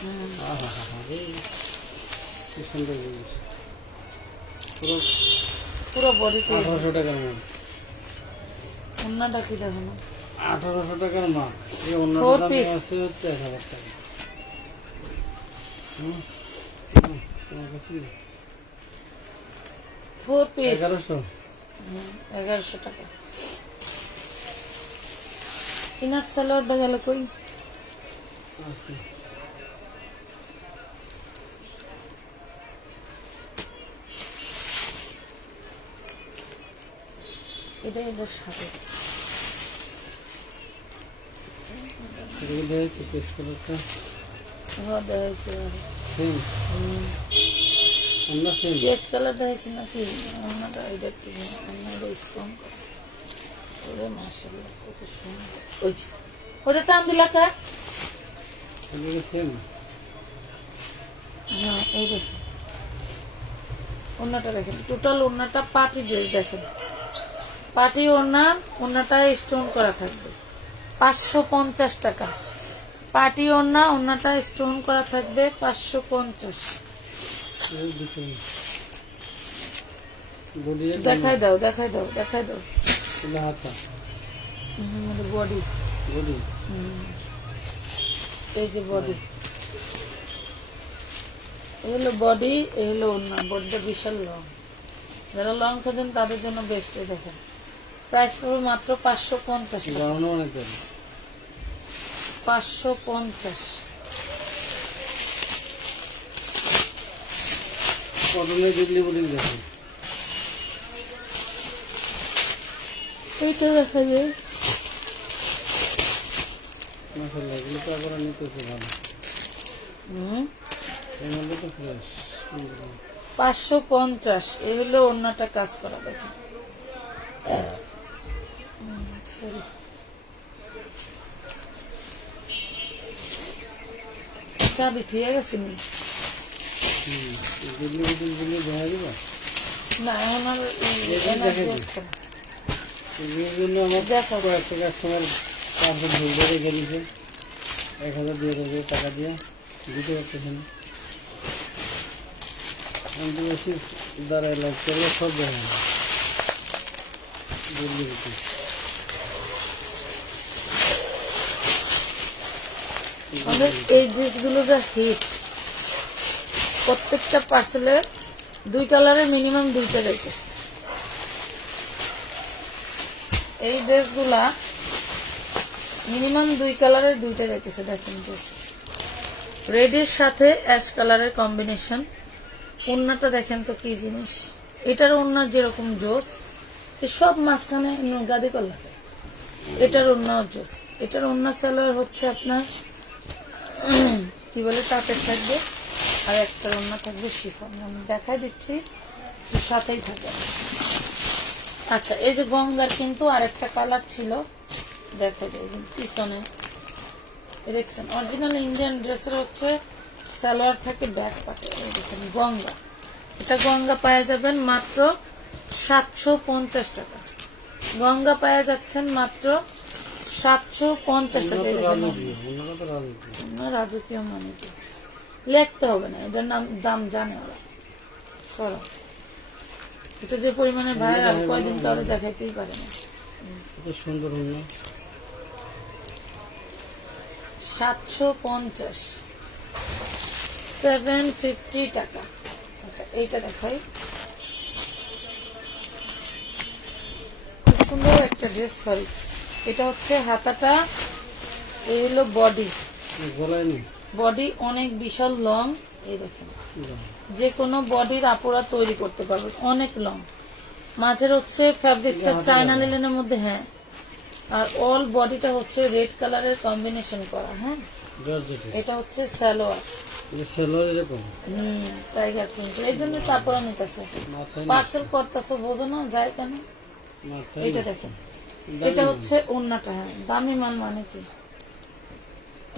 আহা হা হা, কি সুন্দর জিনিস। পুরো পুরো বডিতে 1800 টাকার মাল। ওন্নাটা কি দেখো না? 1800 টাকার মাল। এই অন্য 4 দামে piece। আছে হচ্ছে 1000 টাকা। তোমার কাছে 4 পিস 1100। 1100 টাকা। ইনার সালোয়ারটা গেল কই? আছে এটা এদের সাথে এগুলো দেখছি পেস কালারটা দেখাইছে। সেম, আমরা সেম। পেস কালার দেখাইছে নাকি? ওনাটা এটা কি ওনাটা স্ট্রং ওরে মাশাআল্লাহ কত সুন্দর। ওই যে ওটা টান দিলা কা? এগুলো সেম। হ্যাঁ এই দেখেন ওনাটা দেখেন, টোটাল ওনাটা পার্টি ড্রেস দেখেন। পার্টি ওনাটা স্টোন করা থাকবে 550 টাকা। পার্টি ওনাটা স্টোন করা থাকবে 550। এই দুটো বডি দেখাই দাও দেখাই দাও দেখাই দাও। হাতা বডি বডি এই যে বডি, এই হলো বডি, এই হলো ওড়না। বডিটা বিশাল লং, যারা লং খোঁজেন তাদের জন্য বেস্ট। দেখেন প্রাইস পড়বে মাত্র 550 টাকা। গরম অনেক দাম। 550। কটনের দিল্লি বডি দেখেন। এইটা দেখা যায় মাশাআল্লাহ, এগুলো তো আবার নিতেছে ভালো। এই মধ্যে তো ফ্রেশ। 550। এই হলো অন্যটা কাজ করা দেখেন। সরি চাবি ঠিক গেছে নি? দিল্লি বডি দিল্লি দেখা যাবে না এখন আর এগুলোর জন্য আমার দেখো কয়েকটা কাস্টমার পার্সেল ভুলতে রেখে দিয়েছে। 1000 টাকা দিয়ে দিতে পারতেছে না। আমি তো বেশি দাঁড়ায় লাভ করলে সব দেখা যায় দিল্লি বডি। আমাদের এই ড্রেসগুলো যা হিট, প্রত্যেকটা পার্সেলে 2 কালারের মিনিমাম 2টা যাইতেছে। এই ড্রেসগুলা মিনিমাম 2 কালারের 2টা যাইতেছে। দেখেন ড্রেস রেডের সাথে অ্যাশ কালারের কম্বিনেশন। ওড়নাটা দেখেন তো কি জিনিস। এটার ওড়না যেরকম জোস, সব মাঝখানে গাদি কলা। এটার ওড়নাও জোস। এটার ওড়না সালোয়ার হচ্ছে আপনার কি বলে তাঁতের থাকবে, আর একটা ওড়না থাকবে শিফন। আমি দেখাই দিচ্ছি, সাথেই থাকে। আচ্ছা এই যে গঙ্গার কিন্তু আরেকটা কালার ছিল, দেখা যায় কিন্তু পিছনে এই দেখছেন অরিজিনাল ইন্ডিয়ান ড্রেসের হচ্ছে সালোয়ার থাকে ব্যাক পাটে। এই দেখেন গঙ্গা, এটা গঙ্গা পাওয়া যাবেন মাত্র 750 টাকা। গঙ্গা পাওয়া যাচ্ছেন মাত্র 750 টাকা। এই দেখেন না রাজকীয় মানে কি লিখতে হবে না, এটার নাম দাম জানে ওরা। সরো, এটা যে পরিমাণে ভাইরাল কয়দিন কাউরে দেখাইতেই পারে না। সুন্দর 750 750 টাকা। আচ্ছা এইটা দেখাই, খুব সুন্দর একটা ড্রেস। সরি, এটা হচ্ছে হাতাটা, এই হলো বডি। গলায় নেই, বডি অনেক বিশাল লং। এই দেখেন যে কোনো বডির আপুরা তৈরি করতে পারবে, অনেক লং। মাঝের হচ্ছে ফ্যাব্রিক্সটা চায়না লিলেনের মধ্যে, হ্যাঁ। আর অল বডিটা হচ্ছে রেড কালারের কম্বিনেশন করা, হ্যাঁ। জর্জেট, এটা হচ্ছে সালোয়ার, সালোয়ার এরকম টাইগার প্রিন্ট। এই জন্য তারপরে নিতেছে, মাথায় পার্সেল করতেছে, বোঝো না যায় কেন। মাথায় এটা দেখেন, এটা হচ্ছে ওন্নাটা, হ্যাঁ দামি মাল মানে কি।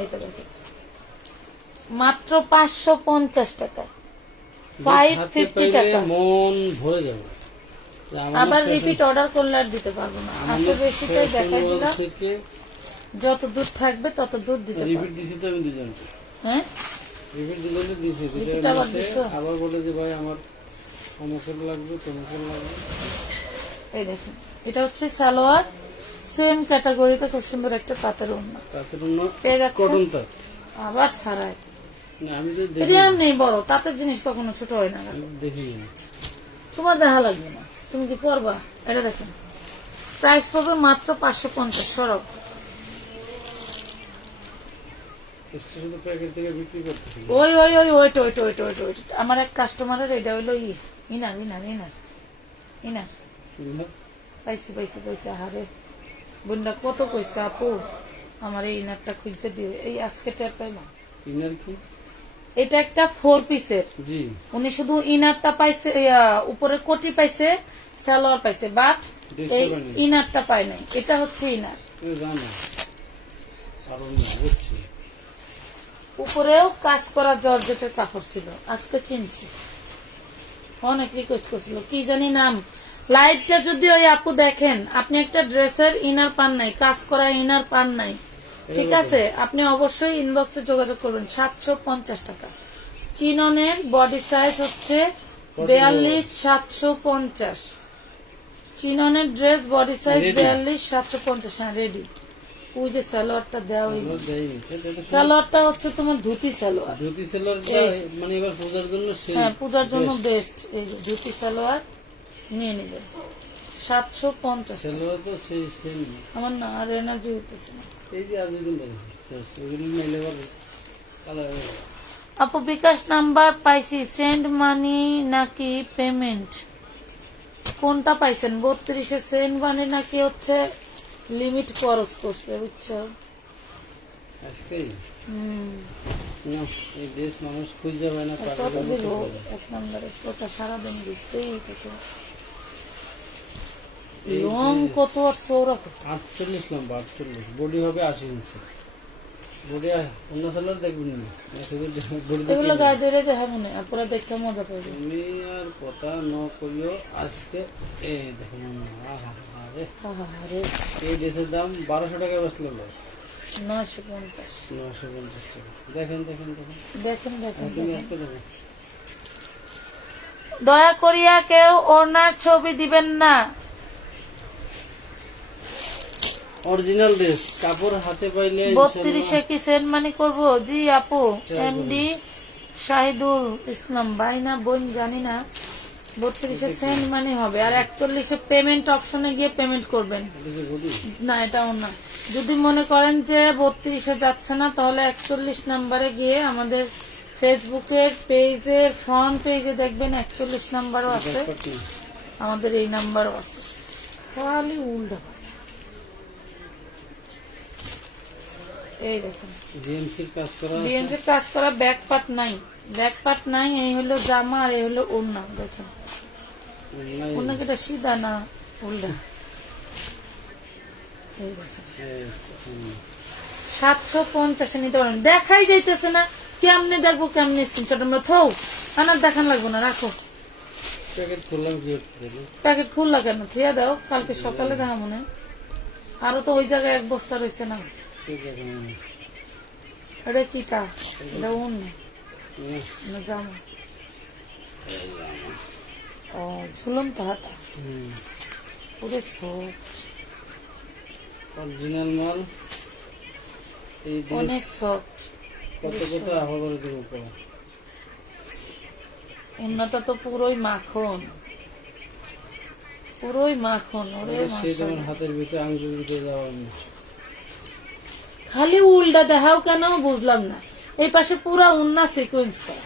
এটা দেখেন মাত্র 550 টাকা, 550 টাকা। মন ভরে যাবে। আবার রিপিট অর্ডার করলে আর দিতে পারবো না, আছে বেশিটাই দেখাই দিলাম। যত দূর থাকবে তত দূর দিতে পারবো। রিপিট দিছি তো আমি দুজনকে, হ্যাঁ রিপিট দুজনে দিছি। রিপিট আবার দিছো? আবার বলে যে ভাই আমার অমুক লাগবে তমুক লাগবে। এই দেখেন এটা হচ্ছে সালোয়ার, সেম ক্যাটাগরিতে খুব সুন্দর একটা পাতের ওড়না পেয়ে যাচ্ছে। কটন তাঁত আবার ছাড়াই না, আমি তো প্রিমিয়াম নেই, বড় তাঁতের জিনিস কখনো ছোট হয় না। দেখিনি। তোমার দেখা লাগবে না, তুমি কি পরবা? এটা দেখেন প্রাইস পড়বে মাত্র 550। সরব শুধু প্যাকেট থেকে বিক্রি করতেছি। ওই ওই ওই ওইটা ওইটা ওইটা ওইটা ওইটা আমার এক কাস্টমারের এটা হইলো ইনার ইনার ইনার ইনার পাইছি পাইছি পাইছি। হারে বোনটা কত কইছে আপু, আমার এই ইনারটা খুঁজে দিও। এই আজকে টের পাইলাম। ইনার কি? এটা একটা 4 পিসের। জি, উনি শুধু ইনারটা পাইছে, উপরে কোটি পাইছে, সালোয়ার পাইছে, বাট এই ইনারটা পায় নাই। এটা হচ্ছে ইনার, জানো কারণ বুঝছি। উপরেও কাজ করা জর্জেটের কাপড় ছিল, আজকে চিনছি। অনেক রিকোয়েস্ট করছিল, কি জানি নাম। লাইভটা যদি ওই আপু দেখেন, আপনি একটা ড্রেসের ইনার পান নাই, কাজ করা ইনার পান নাই, ঠিক আছে, আপনি অবশ্যই ইনবক্সে যোগাযোগ করবেন। 750 টাকা। চিননের বডি সাইজ হচ্ছে 42 750। চিননের ড্রেস বডি সাইজ 42 750। হ্যাঁ রেডি। ওই যে সালোয়ারটা দেওয়া, সালোয়ারটা হচ্ছে তোমার ধুতি সালোয়ার। ধুতি সালোয়ার মানে এবার পূজার জন্য, হ্যাঁ পূজার জন্য বেস্ট। এই যে ধুতি সালোয়ার নিয়ে নেবেন 750 সালোয়ার তো সেই সেম। আমার না আর এনার্জি হইতেছে না। এই যে আজ আপু বিকাশ নাম্বার পাইছি, সেন্ড মানি নাকি পেমেন্ট, কোনটা পাইছেন? 32-এ সেন্ড মানি নাকি হচ্ছে লিমিট খরচ করছে, বুঝছো? আজকেই এই দেশ মানুষ খুঁজে পায় না, কত দিব এক নম্বরে, ওটা সারাদিন দিতেই থাকে। লং কত আর চৌড়া কত? 48 লম্বা, 48 বডি হবে 80 ইঞ্চি। বডি অন্য সালোয়ার দেখবেন না, এগুলো গায়ে ধরে দেখা মনে আপনারা দেখে মজা পাইবে। তুমি আর কথা ন করিও আজকে। এই দেখুন এই ড্রেসের দাম 1200 টাকা বসলো, লস 950 টাকা। দেখেন দেখেন দেখেন দেখেন দেখেন তুমি দেখেন। একটা দেখেন। দয়া করিয়া কেউ ওনার ছবি দিবেন না। অরিজিনাল ড্রেস কাপড় হাতে পাইলে 32-এ কি সেন্ড মানি করবো? জি আপু, এমডি শাহিদুল ইসলাম ভাই না বোন জানি না। 32-এ সেন্ড মানি হবে, আর 41-এ পেমেন্ট অপশনে গিয়ে পেমেন্ট করবেন। না এটাও না, যদি মনে করেন যে 32-এ যাচ্ছে না, তাহলে 41 নাম্বারে গিয়ে আমাদের ফেসবুকের পেজের ফ্রন্ট পেজে দেখবেন 41 নাম্বারও আছে, আমাদের এই নাম্বারও আছে। খালি উল্টা এই দেখুন ডিএমসির কাজ করা ব্যাক পার্ট নাই, ব্যাক পার্ট নাই। এই হলো জামা আর এই হলো ওড়না। দেখেন ওড়না কিটা সিধা না উল্টা? এই দেখেন এই, হুম। 750 নিতে পারেন। দেখাই যাইতেছে না, কেমনে দেখবো, কেমনে স্ক্রিনশট আমরা থৌ আনার দেখান লাগবো না, রাখো। প্যাকেট খুললাম কি দেখি প্যাকেট খুললা কেন, থিয়া দাও, কালকে সকালে দেখা মনে হয়। আরো তো ওই জায়গায় এক বস্তা রয়েছে না। ঠিক আছে এটা কি তা, এটা উন হুম। না জামা? ও ঝুলন্ত হাতা, হুম। পুরো সফট, অরিজিনাল মাল। এই অনেক ড্রেস সফট। কত কত আহা করে দেবো কম। উন্নতা তো পুরোই মাখন, পুরোই মাখন। ওরে সেই তোমার মাশাআল্লাহ। হাতের ভিতরে আঙুলের ভিতরে যাওয়া না। খালি উল্টা দেখাও কেন বুঝলাম না। এই পাশে পুরা উন্না সিকোয়েন্স করা,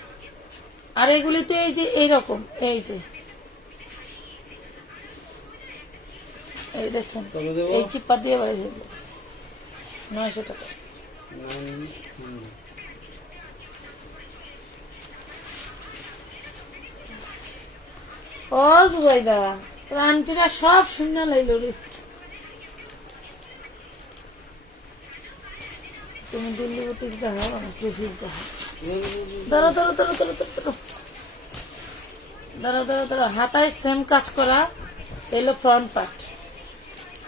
আর এগুলিতে এই যে এইরকম, এই যে এই দেখেন, কত দেবো? এই চিপা দিয়ে বাইরে হইল 900 টাকা। 900 ও জুবাইদা, তোর আন্টিরা সব শুনে লাইল রে। তুমি দিল্লি বুটিক দেখাও না, ট্রিফিস দেখাও। ধরো ধরো ধরো ধরো ধরো ধরো ধরো ধরো ধরো। হাতায় সেম কাজ করা, এলো ফ্রন্ট পার্ট।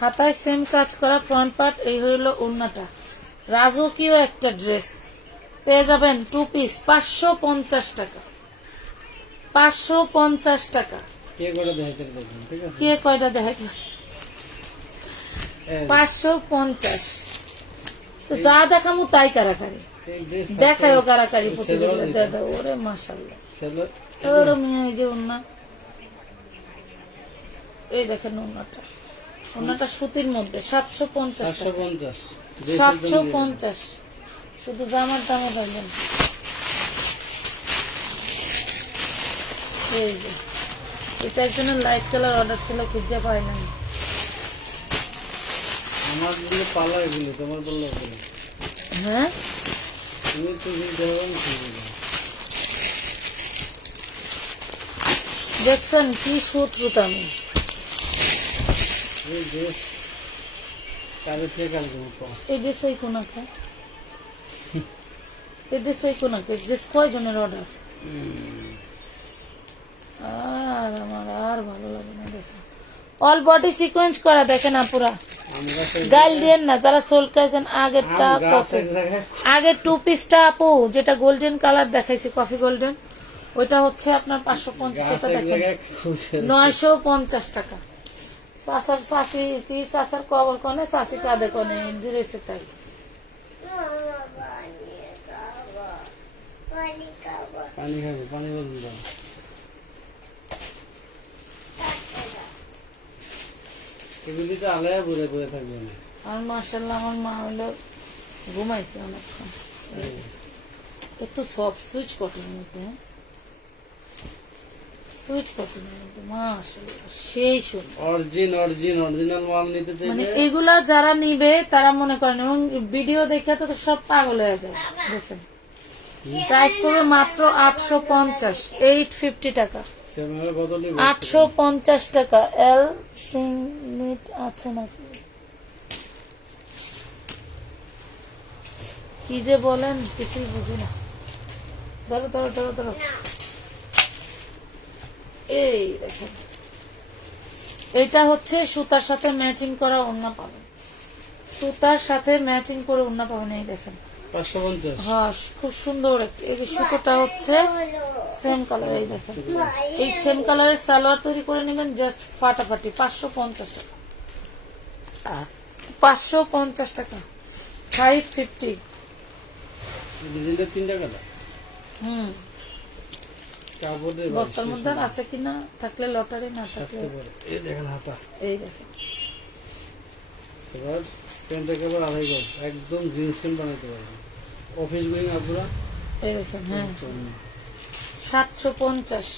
হাতায় সেম কাজ করা ফ্রন্ট পার্ট, এই হইল ওড়নাটা। রাজকীয় একটা ড্রেস পেয়ে যাবেন, 2 পিস 550 টাকা। 550 টাকা। কে করে দেখাইতে দেখুন, ঠিক আছে? কে কয়টা দেখা? এই 550। তো যা দেখামু তাই কারাকারি এই ড্রেস দেখায়ও, কারাকারি প্রতিযোগিতা দিয়ে দাও। ওরে মাশাআল্লাহ, ছেলে ওরে মিয়া, এই যে ওড়না, এই দেখেন ওড়নাটা। ওড়নাটা সুতির মধ্যে 750 টাকা। 750 ড্রেসের দাম দিয়ে 750 শুধু জামার দামও দেখবেন। এই যে এটা একজনের লাইট কালার অর্ডার ছিল, খুঁজে পাই না। আমার বললে পালা এগুলো, তোমার বললে এগুলো। হ্যাঁ, তুমি তুমি দেখো কি দেখছেন কি সুত আমি। এই ড্রেস কালে থেকে কাল দেবো। এই ড্রেস এই কোনাকে, এই ড্রেস এই কোনাকে, ড্রেস কয়জনের অর্ডার? আর আমার আর ভালো লাগে না। দেখেন অল বডি সিকোয়েন্স করা, দেখেন আপুরা, আমরা তো গাইল দিয়েন না যারা সোল খাইছেন। আগেরটা গাছ কত, এক জায়গায় আগের 2 পিসটা আপু যেটা গোল্ডেন কালার দেখাইছি, কফি গোল্ডেন, ওইটা হচ্ছে আপনার 550। গাছ এটা এক দেখেন জায়গায় খুঁজে 950 টাকা। চাচার চাষি কি চাচার কবর কনে, চাষি কাঁদে কনে, এমনি রয়েছে তাই। পানি খাবো, পানি বলুন দাও। এগুলি তো আলাদা ঘুরে ঘুরে থাকবে না। আর মাশাআল্লাহ আমার মা হলো ঘুমাইছে অনেকক্ষণ। একটু সফট সুইচ কটনের মধ্যে, সুইচ কটনের মধ্যে মাশাআল্লাহ সেই সুন্দর। অরিজিনাল মাল নিতে মানে চাইলে এগুলা যারা নিবে তারা মনে করেন, এবং ভিডিও দেখে তো সব পাগল হয়ে যায়। দেখেন প্রাইস পড়বে মাত্র 850, 850 টাকা। সেভাবে কত নিবে? 850 টাকা। এল সিমিট আছে নাকি, কি যে বলেন কিছুই বুঝি না। ধরো ধরো ধরো ধরো, এই দেখেন এটা হচ্ছে সুতার সাথে ম্যাচিং করা ওড়না পাবেন, সুতার সাথে ম্যাচিং করে ওড়না পাবেন। এই দেখেন 550। হ্যাঁ, খুব সুন্দর একটা। এই যে সুতোটা হচ্ছে সেম কালার, এই দেখেন এই সেম কালারের সালোয়ার তৈরি করে নেবেন, জাস্ট ফাটাফাটি। 550 টাকা, 550 টাকা, 550। ডিজাইনটা 3 টাকা দাও। হুম, কাপড়ের বস্তার মধ্যে আর আছে কিনা, থাকলে লটারি, না থাকলে থাকতে পারে। এই দেখেন হাতা। এই দেখেন। এবার প্যান্টের কাপড় 2.5 গজ, একদম জিন্স প্যান্ট বানাতে পারবেন। অফিস গোয়িং আপুরা এই দেখেন, হ্যাঁ 750।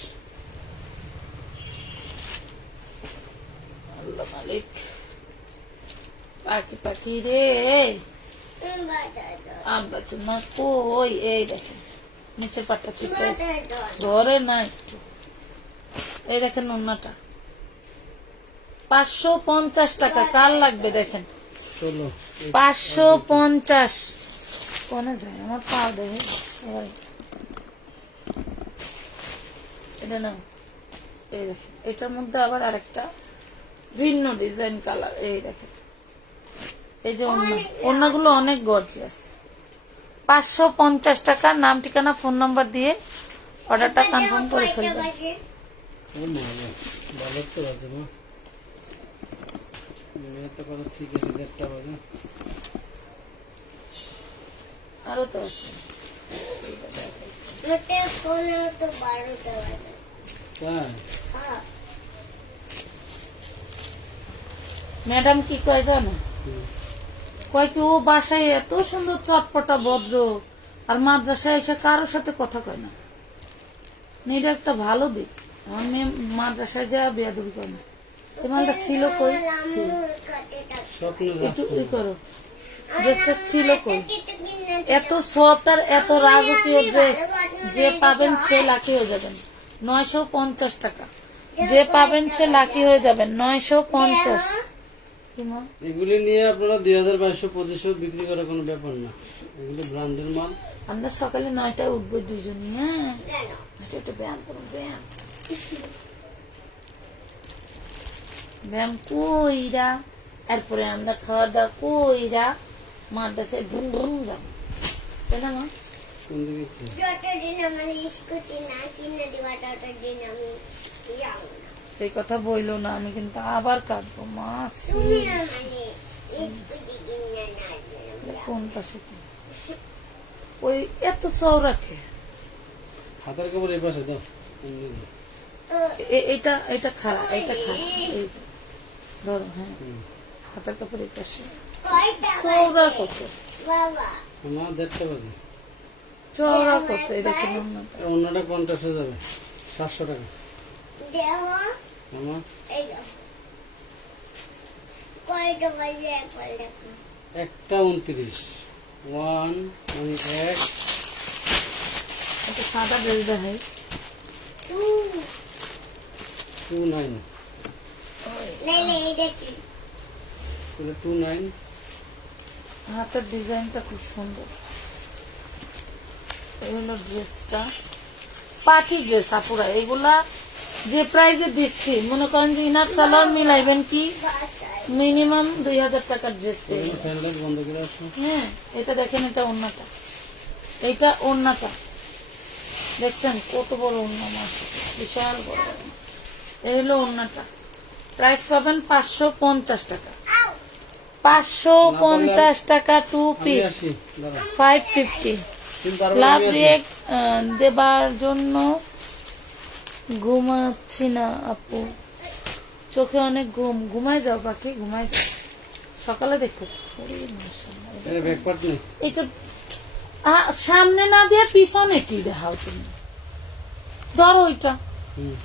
আল্লাহ মালিক, পাখি পাখি রে, আব্বাস না কই। এই দেখেন নিচের পাটটা ছুটে ধরে না একটু। এই দেখেন ওড়নাটা 550 টাকা। কার লাগবে দেখেন, চলো 550 কোনে যায় আমার পা দেখে সবাই। এটা না, এই দেখেন এটার মধ্যে আবার আরেকটা ভিন্ন ডিজাইন কালার। এই দেখেন, এই যে ওড়নাগুলো অনেক গর্জিয়াস। 550 টাকা। নাম, ঠিকানা, ফোন নাম্বার দিয়ে অর্ডারটা কনফার্ম করে ফেলবেন। ও মা, ভালো তো আছে না, মেয়ে তো কথা ঠিক আছে, 1:30 বাজে। আরো তো আছে। তাই ম্যাডাম কি কয় জানো? হুম। কয় কি ও বাসায় এত সুন্দর চটপটা ভদ্র, আর মাদ্রাসায় এসে কারোর সাথে কথা কয় না। এটা একটা ভালো দিক। আমার মেয়ে মাদ্রাসায় যা বেয়াদবি করে না। এই মালটা ছিল কই? স্বপ্নের একটু ই রাজকুমার। করো, ড্রেসটা ছিল কই? এত সফট আর এত রাজকীয় ড্রেস যে পাবেন সে লাকি হয়ে যাবেন। 950 টাকা। যে পাবেন সে লাকি হয়ে যাবেন। 950। কি মা? এগুলি নিয়ে আপনারা 2200-2500 বিক্রি করার কোনো ব্যাপার না, এগুলি ব্র্যান্ডের মাল। আমরা সকালে 9টায় উঠবো দুজনই। হ্যাঁ, এটা একটু ব্যায়াম করো, ব্যায়াম। ব্যায়াম কইরা এরপরে আমরা খাওয়া দাওয়া কইরা মাদ্রাসায় ঘুম ঘুম যাবো, তাই না মা? কোন দিকে কি? যতদিন আমার স্কুটি না কিনে দিবা ততদিন আমি যাবো না। এই কথা বইলো না, আমি কিন্তু আবার কাটবো মা। তুমি মানে স্কুটি কিনে না দিলে কোন পাশে কি? ওই এত সৌ রাখে। হাতের কাপড় এই পাশে দাও, কোন দিকে? এটা এটা খারাপ, এটা খারাপ। এই যে ধরো, হ্যাঁ, হুম। হাতের কাপড় এই পাশে। কয়টা চৌড়া কত, বাবা আমার 1:30 বাজে। চৌড়া কত? এই দেখেন অন্যটা। অন্যটা 50 হয়ে যাবে, 700 টাকা। দেহ আমার এই দাও। কয়টা বাজে একবার দেখো। 1:29। 1 মানে 1 একটা সাদা ড্রেস দেখাই। 29 নাইলে এইটা কি? তাহলে 29। হাতের ডিজাইনটা খুব সুন্দর। এই হলো ড্রেসটা, পার্টি ড্রেস আপুরা। এগুলা যে প্রাইজে দিচ্ছি, মনে করেন যে ইনার সালোয়ার মিলাইবেন কি বাসায় মিনিমাম 2000 টাকার ড্রেস পেয়ে যাবেন। ফ্যানটা বন্ধ করে আসো। হ্যাঁ, এটা দেখেন, এটা ওড়নাটা, এইটা ওড়নাটা দেখছেন কত বড় ওড়না, মাসে বিশাল বড় ওড়না। এই হলো ওড়নাটা। প্রাইস পাবেন 550 টাকা। 550 টাকা 2 আমি পিস, আসি, দাঁড়াও। 550। কিন্তু তারপর লাভ আমি আসি। রিয়েক্ট দেবার জন্য ঘুমাচ্ছি না আপু, চোখে অনেক ঘুম। ঘুমায় যাও পাখি, ঘুমায় যাও, সকালে দেখো। ওরে মাশাআল্লাহ। এর ব্যাকপার্ট নেই। এটা সামনে না দিয়ে পিছনে কি দেখাও তুমি? ধরো ওইটা হুম।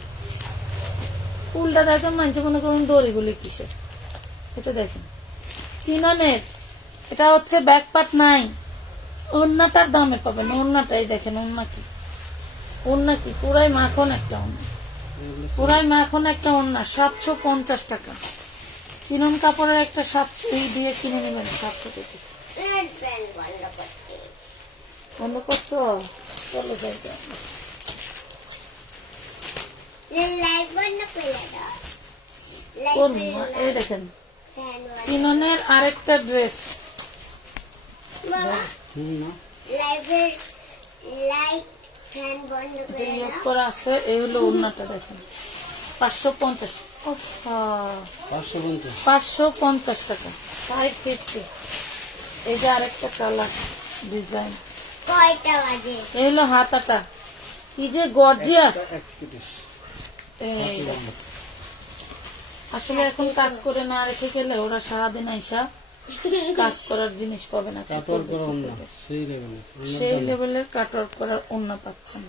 উল্টা দেখে মানুষ মনে করুন দড়িগুলি কিসের। এটা দেখেন চিননের, এটা হচ্ছে ব্যাক পার্ট নাই। ওড়নাটার দামে পাবেন। ওড়নাটাই দেখেন, ওড়না কি, ওড়না কি পুরাই মাখন একটা ওড়না, এগুলো পুরাই মাখন একটা ওড়না। 750 টাকা। চিনন কাপড়ের একটা 700 এই দিয়ে কিনে নেবেন। 700 টাকা ফ্যান বন্ধ করতে। বন্ধ করতো। চলো যাইতে। লাইট বন্ধ করে দাও। কোন এই দেখেন ফ্যান বন্ধ। চিননের আরেকটা ড্রেস। বাবা হুম না, লাইটের লাইট ফ্যান বন্ধ এটা করে ইয়ে দাও। করা আছে। এই হলো ওড়নাটা দেখেন, 550। 550। 550 টাকা, 550। এই যে আরেকটা কালার ডিজাইন। কয়টা বাজে? এই হলো হাতাটা, কি যে গর্জিয়াস। 31। এই দেখো। আসলে এখন কাজ করে না রেখে গেলে ওরা সারাদিন আইসা কাজ করার জিনিস পাবে না। কি কাটওয়ার করবে, করা কি অন্য করবে? সেই লেভেলের। সেই লেভেলের কাটওয়ার্ক করার ওড়না পাচ্ছেন।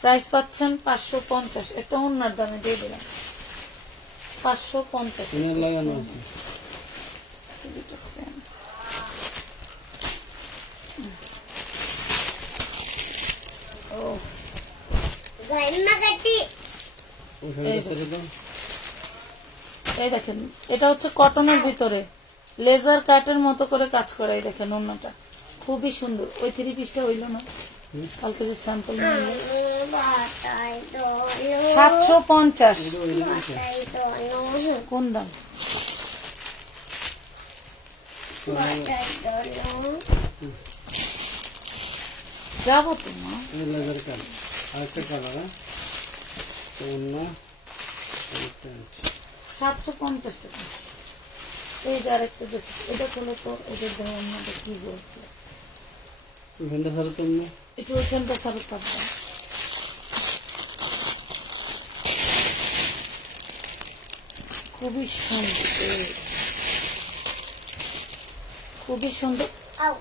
প্রাইস পাচ্ছেন 550। একটা ওড়নার দামে দিয়ে দিলাম 550। ইনার লাগানো আছে। দুটো same। ও গাইমা কাটি। ওই ফ্যানটা ছেড়ে দাও। এই দেখেন, এটা হচ্ছে কটনের ভিতরে, লেজার কাটের মতো করে কাজ করাই, দেখেন অন্যটা খুবই সুন্দর। ওই 3 পিসটা হইল না কালকে যে স্যাম্পল নিয়ে বাটাই দোনো 750। বাটাই দোনো কোন দাম? বাটাই দোনো যাবো তো মা। লেজার কাট আরেকটা কালার, হ্যাঁ তো অন্য আরেকটা আছে। 750 টাকা। এই যে আরেকটা দেখছি, এটা খোলো তো, এদের দাম আমাদের কি বলছে ভেন্ডা ছাড়া তো অন্য একটু ওইখানটা সারো পাবো। খুবই সুন্দর, খুবই সুন্দর। আউ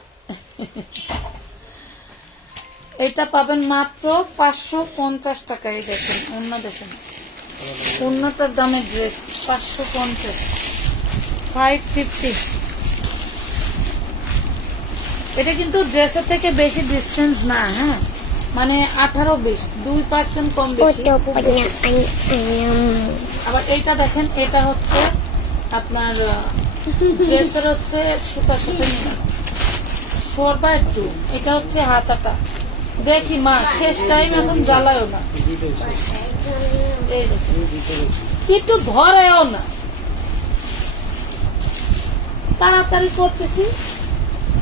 এটা পাবেন মাত্র 550 টাকায়। দেখেন অন্য, দেখেন অন্যটার দামের ড্রেস 550, 550। এটা কিন্তু ড্রেসের থেকে বেশি ডিস্টেন্স না, হ্যাঁ মানে 18-20, 2% কম বেশি, Puto খুব punya বেশি। ayam. আবার এইটা দেখেন, এটা হচ্ছে আপনার ড্রেসের হচ্ছে সুতার সাথে মিলানো। সরবা একটু, এটা হচ্ছে হাতাটা। দেখি মা, শেষ টাইম এখন জ্বালায়ও না। দুইটা আছে, এই দেখুন, দুইটা আছে। একটু ধরেও না, তাড়াতাড়ি করতেছি।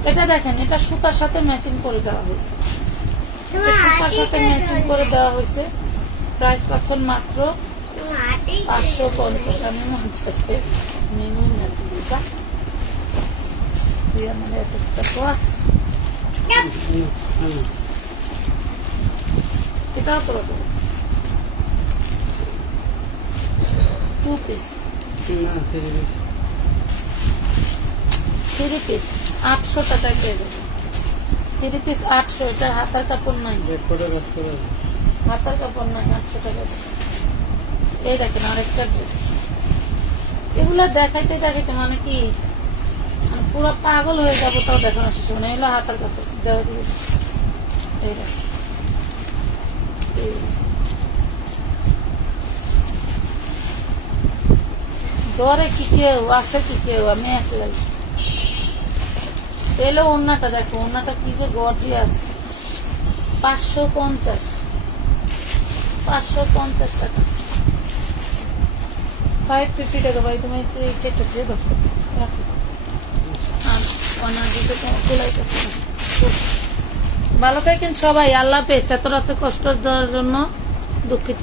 এটা দেখেন, এটা সুতার সাথে ম্যাচিং করে দেওয়া হয়েছে, এটা সুতার সাথে ম্যাচিং করে দেওয়া হয়েছে। প্রাইস পাচ্ছেন মাত্র 550। আমি 50 নেমে না দিবা, তুই আমার এতটা কস। এটাও তো রকম 2 পিস, না 3 পিস 800 টাকায় পেয়ে যাবে। 3 পিস 800। এটার হাতার কাপড় নাই, রেকর্ডে কাজ করে আছে। হাতার কাপড় নাই, 800 টাকা দেবে। এই দেখেন আরেকটা ড্রেস। এগুলা দেখাইতে দেখাইতে মানে কি, মানে পুরো পাগল হয়ে যাবো, তাও দেখানো শেষ হবে না। এগুলো হাতার কাপড় দেওয়া দিয়ে, এই দেখেন, এই যে। দরে কি কেউ আছে, কি কেউ আমি একলাই। এলো ওন্নাটা, দেখো ওন্নাটা কি যে গর্জিয়াস। 550, 550 টাকা, 550 টাকা। ভাই তুমি চেটটা দিয়ে দাও, রাখো। আর ওনার দিকে তো খোলাইতেছে না। ভালো থাকেন সবাই, আল্লাহ হাফেজ। এত রাতে কষ্ট দেওয়ার জন্য দুঃখিত।